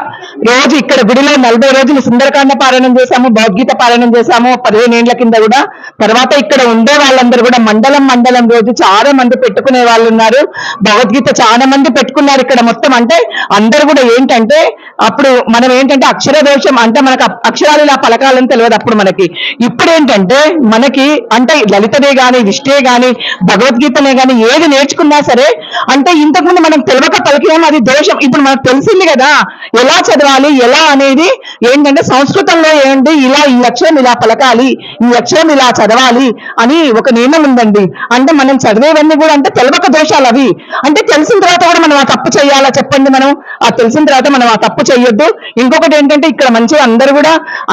రోజు ఇక్కడ గుడిలో 40 రోజులు సుందరకాండ పారాయణం చేశాము, భగవద్గీత పారాయణం చేశాము 15 ఏళ్ల కింద కూడా. తర్వాత ఇక్కడ ఉండే వాళ్ళందరూ కూడా మండలం రోజు చాలా మంది పెట్టుకునే వాళ్ళు ఉన్నారు. భగవద్గీత చాలా మంది పెట్టుకున్నారు ఇక్కడ మొత్తం. అంటే అందరూ కూడా ఏంటంటే అప్పుడు మనం ఏంటంటే అక్షర దోషం అంటే మనకు అక్షరాలు ఇలా పలకాలని తెలియదు అప్పుడు మనకి. ఇప్పుడు ఏంటంటే మనకి అంటే లలితనే గాని విష్ణువే గాని భగవద్గీతనే గాని ఏది నేర్చుకున్నా సరే అంటే ఇంతకుముందు మనం తెలియక పలికినాం అది దోషం. ఇప్పుడు మనకు తెలిసింది కదా ఎలా చదవాలి ఎలా అనేది. ఏంటంటే సంస్కృతంలో ఏంటి ఇలా ఈ అక్షరం ఇలా పలకాలి, ఈ అక్షరం ఇలా చదవాలి అని ఒక నియమం ఉందండి. అంటే మనం చదివేవన్నీ కూడా అంటే తెలియక దోషాలు అవి. అంటే తెలిసిన తర్వాత కూడా మనం ఆ తప్పు చేయాలా చెప్పండి? మనం ఆ తెలిసిన తర్వాత మనం ఆ తప్పు చేయొద్దు. ఇంకొకటి ఏంటంటే ఇక్కడ మంచిగా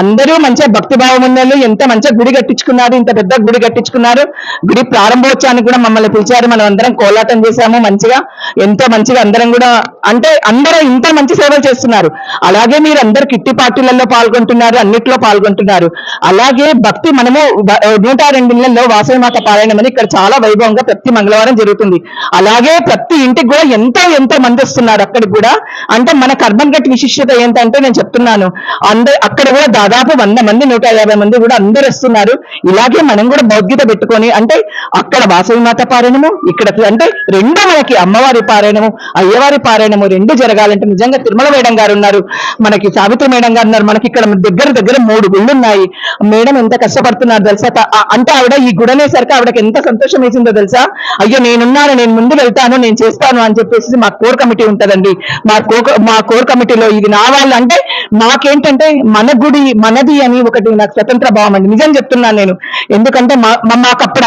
అందరూ మంచిగా భక్తిభావం ఉన్నవాళ్ళు ఎంత మంచిగా గుడి కట్టించుకున్నారు, ఇంత పెద్ద గుడి కట్టించుకున్నారు. గుడి ప్రారంభోత్సవానికి కూడా మమ్మల్ని పిలిచారు, మనం అందరం కోలాటం చేశాము మంచిగా, ఎంతో మంచిగా అందరం కూడా అంటే అందరూ ఇంత మంచి సేవలు చేస్తున్నారు. అలాగే మీరు అందరు కిట్టి పార్టీలలో పాల్గొంటున్నారు, అన్నిట్లో పాల్గొంటున్నారు. అలాగే భక్తి మనము 102 ఇళ్లలో వాసవి మాత పారాయణం అని ఇక్కడ చాలా వైభవంగా ప్రతి మంగళవారం జరుగుతుంది. అలాగే ప్రతి ఇంటికి కూడా ఎంతో మంది వస్తున్నారు అక్కడికి కూడా. అంటే మన కర్బన్ గట్టి విశిష్టత ఏంటంటే నేను చెప్తున్నాను, అక్కడ కూడా దాదాపు 100 మంది 150 మంది కూడా అందరు వస్తున్నారు. ఇలాగే మనం కూడా భగవద్గీత పెట్టుకొని అంటే అక్కడ వాసవి మాత పారాయణము ఇక్కడ అంటే రెండు మనకి అమ్మవారి పారాయణము అయ్యవారి పారాయణము రెండు జరగాలంటే నిజంగా తిరుమల మేడం గారు ఉన్నారు, మనకి సావిత్రి మేడం గారు ఉన్నారు, మనకి ఇక్కడ దగ్గర 3 గుళ్ళు ఉన్నాయి. మేడం ఎంత కష్టపడుతున్నారు తెలుసా. అంటే ఆవిడ ఈ గుడనేసరికి ఆవిడకి ఎంత సంతోషం వేసిందో తెలుసా. అయ్యో నేనున్నాను, నేను ముందు వెళ్తాను, నేను చేస్తాను అని చెప్పేసి మా కోర్ కమిటీ ఉంటదండి. మా కోర్ కమిటీలో ఇది నా వాళ్ళు అంటే మాకేంటంటే మన గుడి మనది అని ఒకటి నాకు స్వతంత్ర భావం అండి. నిజం చెప్తున్నాను నేను. ఎందుకంటే మాకు అప్పుడు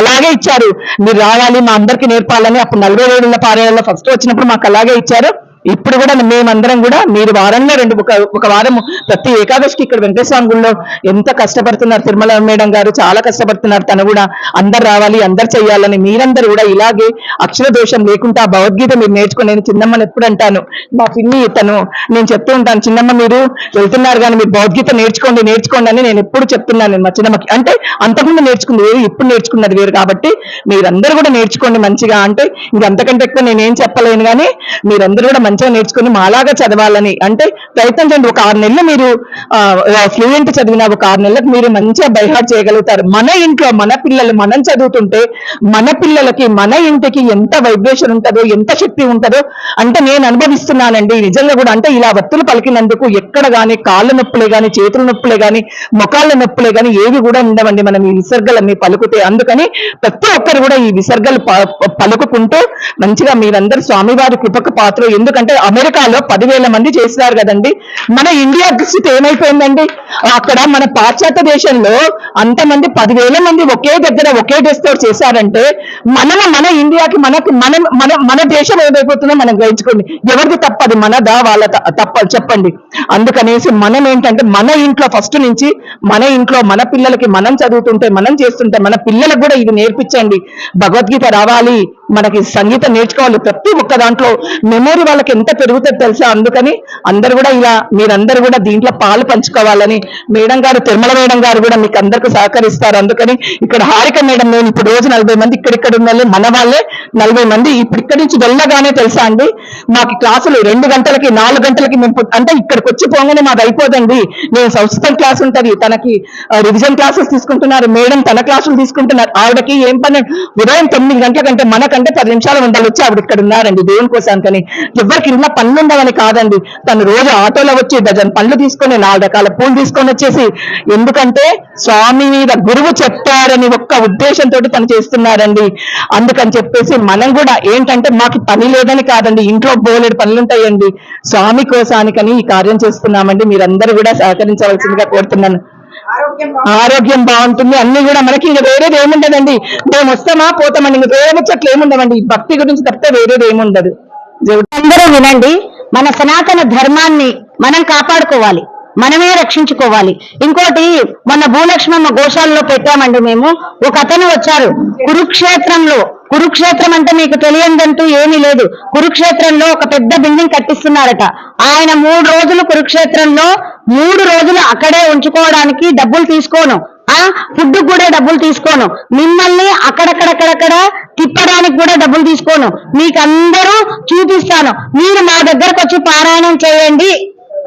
అలాగే ఇచ్చారు, మీరు రావాలి మా అందరికి నేర్పాలని. అప్పుడు 40 రోజుల పారాయణలో ఫస్ట్ వచ్చినప్పుడు మాకు అలాగే ఇచ్చారు. ఇప్పుడు కూడా మేమందరం కూడా మీరు వారంలో ఒక వారం ప్రతి ఏకాదశికి ఇక్కడ వెంకటేశ్వర గుడిలో ఎంత కష్టపడుతున్నారు తిరుమల మేడం గారు, చాలా కష్టపడుతున్నారు. తను కూడా అందరు రావాలి అందరు చెయ్యాలని మీరందరూ కూడా ఇలాగే అక్షర దోషం లేకుండా భగవద్గీత మీరు నేర్చుకుని. నేను చిన్నమ్మని ఎప్పుడు అంటాను, మా పిన్ని నేను చెప్తూ ఉంటాను, చిన్నమ్మ మీరు వెళ్తున్నారు కానీ మీరు భగవద్గీత నేర్చుకోండి అని నేను ఎప్పుడు చెప్తున్నాను మా చిన్నమ్మకి. అంటే అంతకుముందు నేర్చుకుంది వేరు, ఇప్పుడు నేర్చుకున్నది వేరు. కాబట్టి మీరందరూ కూడా నేర్చుకోండి మంచిగా. అంటే ఇంకంతకంటే ఎక్కువ నేనేం చెప్పలేను కానీ మీరందరూ కూడా మంచిగా నేర్చుకుని మాలాగా చదవాలని అంటే ప్రయత్నం చేయండి. ఒక 6 నెలలు మీరు ఫ్లూయెంట్ చదివిన ఒక 6 నెలలకు మీరు మంచిగా బైహార్ట్ చేయగలుగుతారు. మన ఇంట్లో మన పిల్లలు మనం చదువుతుంటే మన పిల్లలకి మన ఇంటికి ఎంత వైబ్రేషన్ ఉంటుందో ఎంత శక్తి ఉంటుందో అంటే నేను అనుభవిస్తున్నానండి నిజంగా కూడా. అంటే ఇలా వత్తులు పలికినందుకు ఎక్కడ గానీ కాళ్ళ నొప్పులే గానీ చేతుల నొప్పులే గానీ మొకాళ్ళ నొప్పులే గానీ ఏవి కూడా ఉండవండి మనం ఈ విసర్గలన్నీ పలుకుతే. అందుకని ప్రతి ఒక్కరు కూడా ఈ విసర్గలు పలుకుంటూ మంచిగా మీరందరూ స్వామివారి కృపకు పాత్ర. ఎందుకంటే అమెరికాలో 10,000 మంది చేసినారు కదండి. మన ఇండియా స్థితి ఏమైపోయిందండి? అక్కడ మన పాశ్చాత్య దేశంలో అంతమంది 10,000 మంది ఒకే దగ్గర ఒకే డ్రెస్ తో చేశారంటే మన ఇండియాకి మన దేశం ఏమైపోతుందో మనం గ్రహించుకోండి. ఎవరిది తప్పది, మనదా వాళ్ళ తప్ప చెప్పండి. అందుకనేసి మనం ఏంటంటే మన ఇంట్లో ఫస్ట్ నుంచి మన ఇంట్లో మన పిల్లలకి మనం చదువుతుంటే మనం చేస్తుంటే మన పిల్లలకు కూడా ఇది నేర్పించండి. భగవద్గీత రావాలి, మనకి సంగీతం నేర్చుకోవాలి. ప్రతి ఒక్క దాంట్లో మెమోరీ వాళ్ళకి వాళ్ళకి ఎంత పెరుగుతుంది తెలుసా. అందుకని అందరు కూడా ఇలా మీరందరూ కూడా దీంట్లో పాలు పంచుకోవాలని మేడం గారు, తిరుమల మేడం గారు కూడా మీకు అందరికీ సహకరిస్తారు. అందుకని ఇక్కడ హారిక మేడం, నేను ఇప్పుడు రోజు 40 మంది ఇక్కడిక్కడ ఉన్న వాళ్ళే, మన వాళ్ళే 40 మంది ఇప్పుడు ఇక్కడి నుంచి వెళ్ళగానే తెలుసా అండి, మాకు క్లాసులు 2 గంటలకి 4 గంటలకి మేము అంటే ఇక్కడికి వచ్చి పోగానే మాది అయిపోదండి. నేను సంస్కృతం క్లాస్ ఉంటది, తనకి రివిజన్ క్లాసెస్ తీసుకుంటున్నారు మేడం, తన క్లాసులు తీసుకుంటున్నారు. ఆవిడకి ఏం పని, ఉదయం 9 గంటల కంటే మనకంటే 10 నిమిషాల ముందర వచ్చి ఆవిడ ఇక్కడ ఉన్నారండి దేవుని కోసానికని. ఎవరికి ఇంట్లో పనులు ఉండవని కాదండి, తను రోజు ఆటోలో వచ్చి డజన్ పండ్లు తీసుకొని 4 రకాల పూలు తీసుకొని వచ్చేసి, ఎందుకంటే స్వామి మీద గురువు చెప్పారని ఒక్క ఉద్దేశంతో తను చేస్తున్నారండి. అందుకని చెప్పేసి మనం కూడా ఏంటంటే మాకు పని లేదని కాదండి, ఇంట్లో బోలెడు పనులు ఉంటాయండి, స్వామి కోసానికని ఈ కార్యం చేస్తున్నామండి. మీరందరూ కూడా సహకరించవలసిందిగా కోరుతున్నాను. ఆరోగ్యం బాగుంటుంది, అన్ని కూడా మనకి ఇంకా వేరేది ఏముండదండి. మేము వస్తామా పోతామండి, ఇంకా వేరే ముచ్చట్లు ఏముండవండి. భక్తి గురించి తప్పితే వేరేది ఏముండదు. అందరూ వినండి, మన సనాతన ధర్మాన్ని మనం కాపాడుకోవాలి, మనమే రక్షించుకోవాలి. ఇంకోటి, మొన్న భూలక్ష్మమ్మ గోశాలలో పెట్టామండి మేము. ఒక అతను వచ్చారు కురుక్షేత్రంలో. కురుక్షేత్రం అంటే మీకు తెలియదంటూ ఏమీ లేదు. కురుక్షేత్రంలో ఒక పెద్ద బిల్డింగ్ కట్టిస్తున్నారట. ఆయన 3 రోజులు కురుక్షేత్రంలో 3 రోజులు అక్కడే ఉంచుకోవడానికి డబ్బులు తీసుకోను, ఫుడ్ కూడా డబ్బులు తీసుకోను, మిమ్మల్ని అక్కడక్కడక్కడక్కడ తిప్పడానికి కూడా డబ్బులు తీసుకోను, మీకు అందరూ చూపిస్తాను, మీరు మా దగ్గరకు వచ్చి పారాయణం చేయండి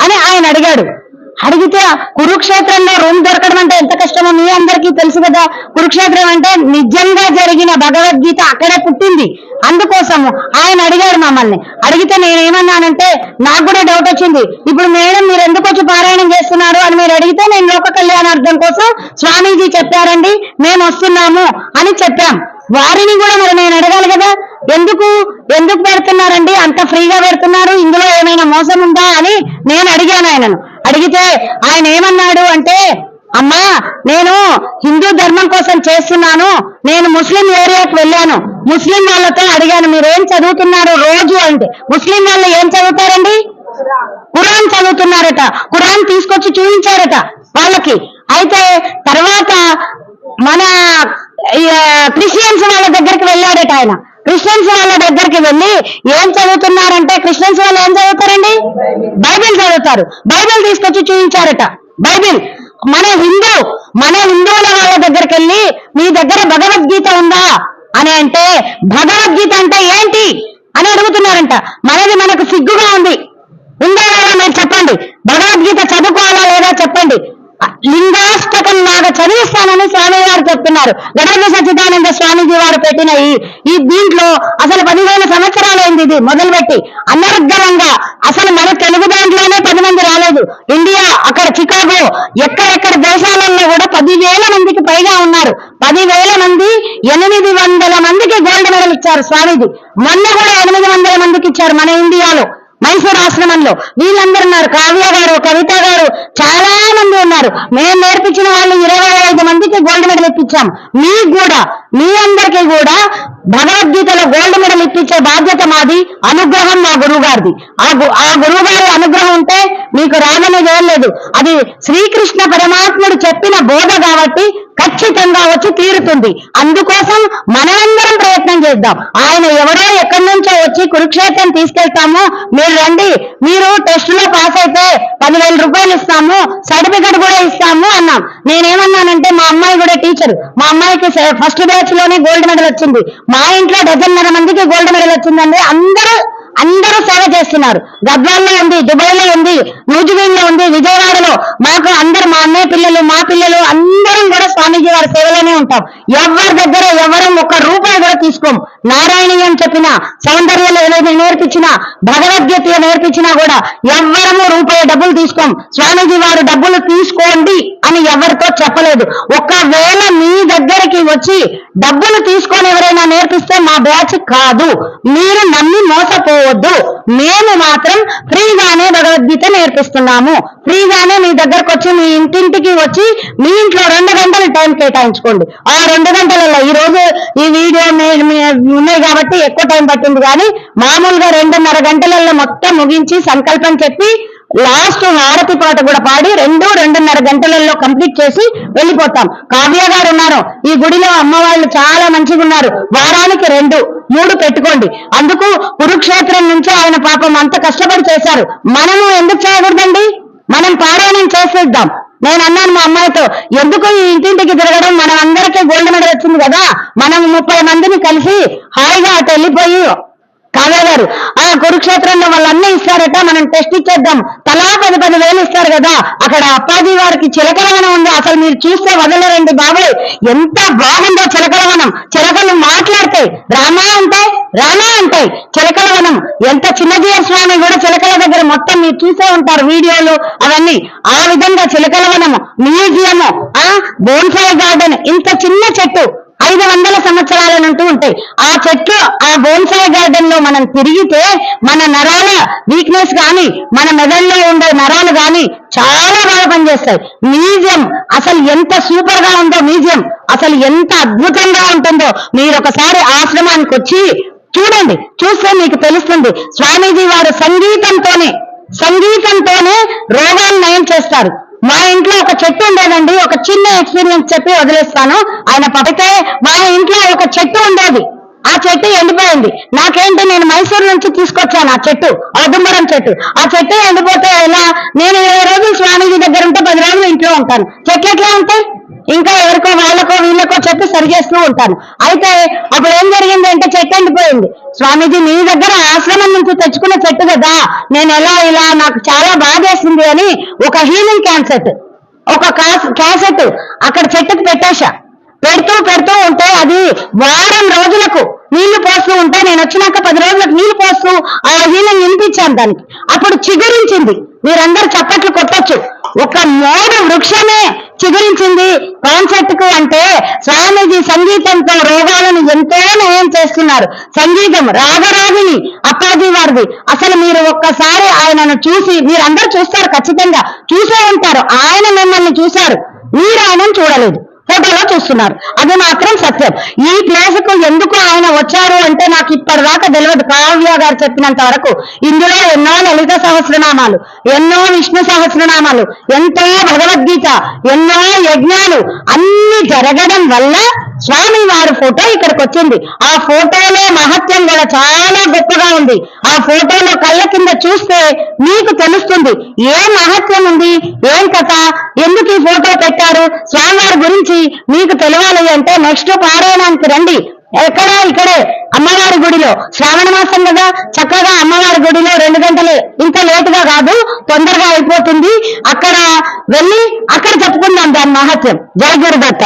అని ఆయన అడిగాడు. అడిగితే కురుక్షేత్రంలో రూమ్ దొరకడం అంటే ఎంత కష్టమో మీ అందరికీ తెలుసు కదా. కురుక్షేత్రం అంటే నిజంగా జరిగిన భగవద్గీత అక్కడే పుట్టింది. అందుకోసము ఆయన అడిగాడు మమ్మల్ని. అడిగితే నేనేమన్నానంటే, నాకు కూడా డౌట్ వచ్చింది, ఇప్పుడు మేడం మీరు ఎందుకు వచ్చి పారాయణం చేస్తున్నారు అని మీరు అడిగితే, నేను లోక కళ్యాణార్థం కోసం స్వామీజీ చెప్పారండి, మేము వస్తున్నాము అని చెప్పాం. వారిని కూడా మరి నేను అడగాలి కదా, ఎందుకు పెడుతున్నారండి, అంత ఫ్రీగా పెడుతున్నారు, ఇందులో ఏమైనా మోసం ఉందా అని నేను అడిగాను ఆయనను. అడిగితే ఆయన ఏమన్నాడు అంటే, అమ్మా నేను హిందూ ధర్మం కోసం చేస్తున్నాను, నేను ముస్లిం ఏరియాకి వెళ్ళాను, ముస్లిం వాళ్ళతో అడిగాను మీరేం చదువుతున్నారు రోజు అంటే, ముస్లిం వాళ్ళు ఏం చదువుతారండి, ఖురాన్ చదువుతున్నారట. ఖురాన్ తీసుకొచ్చి చూపించారట వాళ్ళకి. అయితే తర్వాత మన క్రిస్టియన్స్ వాళ్ళ దగ్గరికి వెళ్ళాడట ఆయన. క్రిస్టియన్స్ వాళ్ళ దగ్గరికి వెళ్ళి ఏం చదువుతున్నారంటే, క్రిస్టియన్స్ వాళ్ళు ఏం చదువుతారండి, బైబిల్ చదువుతారు. బైబిల్ తీసుకొచ్చి చూపించారట. బైబిల్ మన హిందువుల వాళ్ళ దగ్గరికి వెళ్ళి, మీ దగ్గర భగవద్గీత ఉందా అని అంటే, భగవద్గీత అంటే ఏంటి అని అడుగుతున్నారంట. మనకు సిగ్గుగా ఉంది, ఉందా లేదా మీరు చెప్పండి, భగవద్గీత చదువుకోవాలా లేదా చెప్పండి. లింగాష్టకం లాగా చదివిస్తానని స్వామి గారు చెప్తున్నారు. గడప సచ్చిదానంద స్వామీజీ వారు పెట్టిన ఈ దీంట్లో అసలు 10,000 సంవత్సరాలైంది ఇది మొదలుపెట్టి. అనర్గళంగా అసలు మన తెలుగు దాంట్లోనే 10 మంది రాలేదు. ఇండియా, అక్కడ చికాగో, ఎక్కడెక్కడ దేశాలలో కూడా 10,000 మందికి పైగా ఉన్నారు. 10,000 మంది 800 మందికి గోల్డ్ మెడల్ ఇచ్చారు స్వామీజీ. మొన్న కూడా 800 మందికి ఇచ్చారు మన ఇండియాలో, మైసూర్ ఆశ్రమంలో. వీళ్ళందరూ ఉన్నారు, కావ్య గారు, కవిత గారు, చాలా మంది ఉన్నారు. మేము నేర్పించిన వాళ్ళు 25 మందికి గోల్డ్ మెడల్ ఇప్పించాం. మీకు కూడా, మీ అందరికీ కూడా భగవద్గీతలో గోల్డ్ మెడల్ ఇప్పించే బాధ్యత మాది. అనుగ్రహం మా గురువు గారిది. ఆ గురువు గారి అనుగ్రహం ఉంటే మీకు రాదనేది ఏం లేదు. అది శ్రీకృష్ణ పరమాత్ముడు చెప్పిన బోధ కాబట్టి ఖచ్చితంగా వచ్చి తీరుతుంది. అందుకోసం మనందరం ప్రయత్నం చేద్దాం. ఆయన ఎవరో ఎక్కడి నుంచో వచ్చి కురుక్షేత్రం తీసుకెళ్తాము, మీరు రండి, మీరు టెస్ట్ లో పాస్ అయితే 10,000 రూపాయలు ఇస్తాము, సర్టిఫికెట్ కూడా ఇస్తాము అన్నాం. నేనేమన్నానంటే, మా అమ్మాయి కూడా టీచర్, మా అమ్మాయికి ఫస్ట్ బ్యాచ్ లోనే గోల్డ్ మెడల్ వచ్చింది. మా ఇంట్లో 12 మందికి గోల్డ్ మెడల్ వచ్చిందండి. అందరూ సేవ చేస్తున్నారు. గద్వాల్లో ఉంది, దుబాయ్ లో ఉంది, న్యూజిలాండ్ లో ఉంది, విజయవాడలో. మాకు అందరు, మా అన్నయ్య పిల్లలు, మా పిల్లలు అందరం కూడా స్వామీజీ వారి సేవలోనే ఉంటాం. ఎవరి దగ్గర ఎవరం ఒక్క రూపాయి కూడా తీసుకోం. నారాయణీయం చెప్పిన, సౌందర్యాలు ఏదైనా నేర్పించినా, భగవద్గీత నేర్పించినా కూడా ఎవ్వరము రూపాయి డబ్బులు తీసుకోం. స్వామీజీ వారు డబ్బులు తీసుకోండి అని ఎవరితో చెప్పలేదు. ఒకవేళ మీ దగ్గరికి వచ్చి డబ్బులు తీసుకొని ఎవరైనా నేర్పిస్తే మా బ్యాచ్ కాదు, మీరు నమ్మి మోసపోవద్దు. మేము మాత్రం ఫ్రీగానే భగవద్గీత నేర్పిస్తున్నాము. ఫ్రీగానే మీ దగ్గరకు వచ్చి, మీ ఇంటింటికి వచ్చి, మీ ఇంట్లో 2 గంటలు టైం కేటాయించుకోండి. ఆ 2 గంటలలో, ఈ రోజు ఈ వీడియో ఉన్నాయి కాబట్టి ఎక్కువ టైం పట్టింది, కానీ మామూలుగా 2.5 గంటలలో మొత్తం ముగించి సంకల్పం చెప్పి లాస్ట్ హారతి పాట కూడా పాడి 2-2.5 గంటలలో కంప్లీట్ చేసి వెళ్ళిపోతాం. కావ్య గారు ఉన్నారు ఈ గుడిలో, అమ్మవాళ్ళు చాలా మంచిగా ఉన్నారు. వారానికి 2-3 పెట్టుకోండి. అందుకు కురుక్షేత్రం నుంచి ఆయన పాపం అంత కష్టపడి చేశారు. మనము ఎందుకు చేయకూడదండి? మనం పారాయణం చేసేద్దాం. నేను అన్నాను మా అమ్మాయితో, ఎందుకు ఈ ఇంటింటికి తిరగడం, మనం అందరికీ గోల్డ్ మెడల్ వచ్చింది కదా, మనం 30 మందిని కలిసి హాయిగా అటు వెళ్ళిపోయి, కావ్య గారు ఆ కురుక్షేత్రంలో వాళ్ళన్నీ ఇస్తారట, మనం టెస్ట్ ఇచ్చేద్దాం, తలా 10 వేలు ఇస్తారు కదా, అక్కడ అప్పాజీ వారికి చిలకలవనం ఉంది, అసలు మీరు చూస్తే వదలరండి బాబు, ఎంత బాగుందో చిలకలవనం. చిలకలు మాట్లాడతాయి, రామా అంటాయి, రామా అంటాయి. చిలకలవనం ఎంత చిన్నజీవ స్వామి కూడా చిలకల దగ్గర మొత్తం మీరు చూసే ఉంటారు వీడియోలు అవన్నీ. ఆ విధంగా చిలకలవనము, మ్యూజియము, బోన్సాయి గార్డెన్, ఇంత చిన్న చెట్టు 500 సంవత్సరాల నుండి ఉంటాయి. ఆ చెట్లు, ఆ బోన్సాయి గార్డెన్ లో మనం తిరిగితే మన నరాల వీక్నెస్ గాని, మన మెదడులో ఉండే నరాలు గాని చాలా బాగా పనిచేస్తాయి. మ్యూజియం అసలు ఎంత సూపర్ గా ఉందో, మ్యూజియం అసలు ఎంత అద్భుతంగా ఉంటుందో, మీరు ఒకసారి ఆశ్రమానికి వచ్చి చూడండి, చూస్తే మీకు తెలుస్తుంది. స్వామీజీ వారు సంగీతంతోనే రోగాలు నయం చేస్తారు. మా ఇంట్లో ఒక చెట్టు ఉండేదండి, ఒక చిన్న ఎక్స్పీరియన్స్ చెప్పి వదిలేస్తాను. ఆయన పడితే మా ఇంట్లో ఒక చెట్టు ఉండేది, ఆ చెట్టు ఎండిపోయింది. నాకేంటి, నేను మైసూరు నుంచి తీసుకొచ్చాను ఆ చెట్టు, ఔదుంబరం చెట్టు. ఆ చెట్టు ఎండిపోతే ఎలా? నేను 20 రోజులు స్వామీజీ దగ్గర ఉంటే 10 రోజులు ఇంట్లో ఉంటాను. చెట్లు ఎట్లా ఉంటాయి? ఇంకా ఎవరికో వాళ్ళకో వీళ్ళకో చెప్పి సరి చేస్తూ ఉంటాను. అయితే అప్పుడు ఏం జరిగింది అంటే చెట్టు ఎండిపోయింది. స్వామీజీ మీ దగ్గర ఆశ్రమం నుంచి తెచ్చుకున్న చెట్టు కదా, నేను ఇలా నాకు చాలా బాధేసింది అని ఒక హీలింగ్ క్యాసెట్, ఒక క్యాసెట్ అక్కడ చెట్టుకు పెట్టేశా. పెడుతూ ఉంటే అది వారం రోజులకు నీళ్లు పోస్తూ ఉంటే, నేను వచ్చినాక 10 రోజులకు నీళ్లు పోస్తూ ఆ హీలింగ్ వినిపించాను దానికి. అప్పుడు చిగురించింది. మీరందరూ చప్పట్లు కొట్టొచ్చు. ఒక మోడు వృక్షమే చిగురించింది కాన్సెప్ట్ కు. అంటే స్వామీజీ సంగీతంతో రోగాలను ఎంతో నయం చేస్తున్నారు. సంగీతం రాగరాగిని అప్పాజీ వారిది. అసలు మీరు ఒక్కసారి ఆయనను చూసి, మీరందరూ చూస్తారు, ఖచ్చితంగా చూసే ఉంటారు. ఆయన మిమ్మల్ని చూశారు, మీరు ఆయనను చూడలేదు, ఫోటోలో చూస్తున్నారు. అది మాత్రం సత్యం. ఈ ప్లేస్ కు ఎందుకు ఆయన వచ్చారు అంటే నాకు ఇప్పటిదాకా తెలియదు. కావ్య గారు చెప్పినంత వరకు ఇందులో ఎన్నో లలిత సహస్రనామాలు, ఎన్నో విష్ణు సహస్రనామాలు, ఎంతో భగవద్గీత, ఎన్నో యజ్ఞాలు అన్ని జరగడం వల్ల స్వామి వారి ఫోటో ఇక్కడికి వచ్చింది. ఆ ఫోటోలో మహత్యం కూడా చాలా గొప్పగా ఉంది. ఆ ఫోటోలో కళ్ళ కింద చూస్తే మీకు తెలుస్తుంది ఏ మహత్యం ఉంది, ఏం కథ, ఎందుకు ఈ ఫోటో పెట్టారు, స్వామివారి గురించి మీకు తెలియాలి అంటే నెక్స్ట్ పారాయణానికి రండి. ఇక్కడే అమ్మవారి గుడిలో శ్రావణ మాసం కదా, చక్కగా అమ్మవారి గుడిలో 2 గంటలు, ఇంత లేటుగా కాదు, తొందరగా అయిపోతుంది. అక్కడ వెళ్ళి అక్కడ చెప్పుకుందాం దాని మహత్యం. జై గురుదత్త.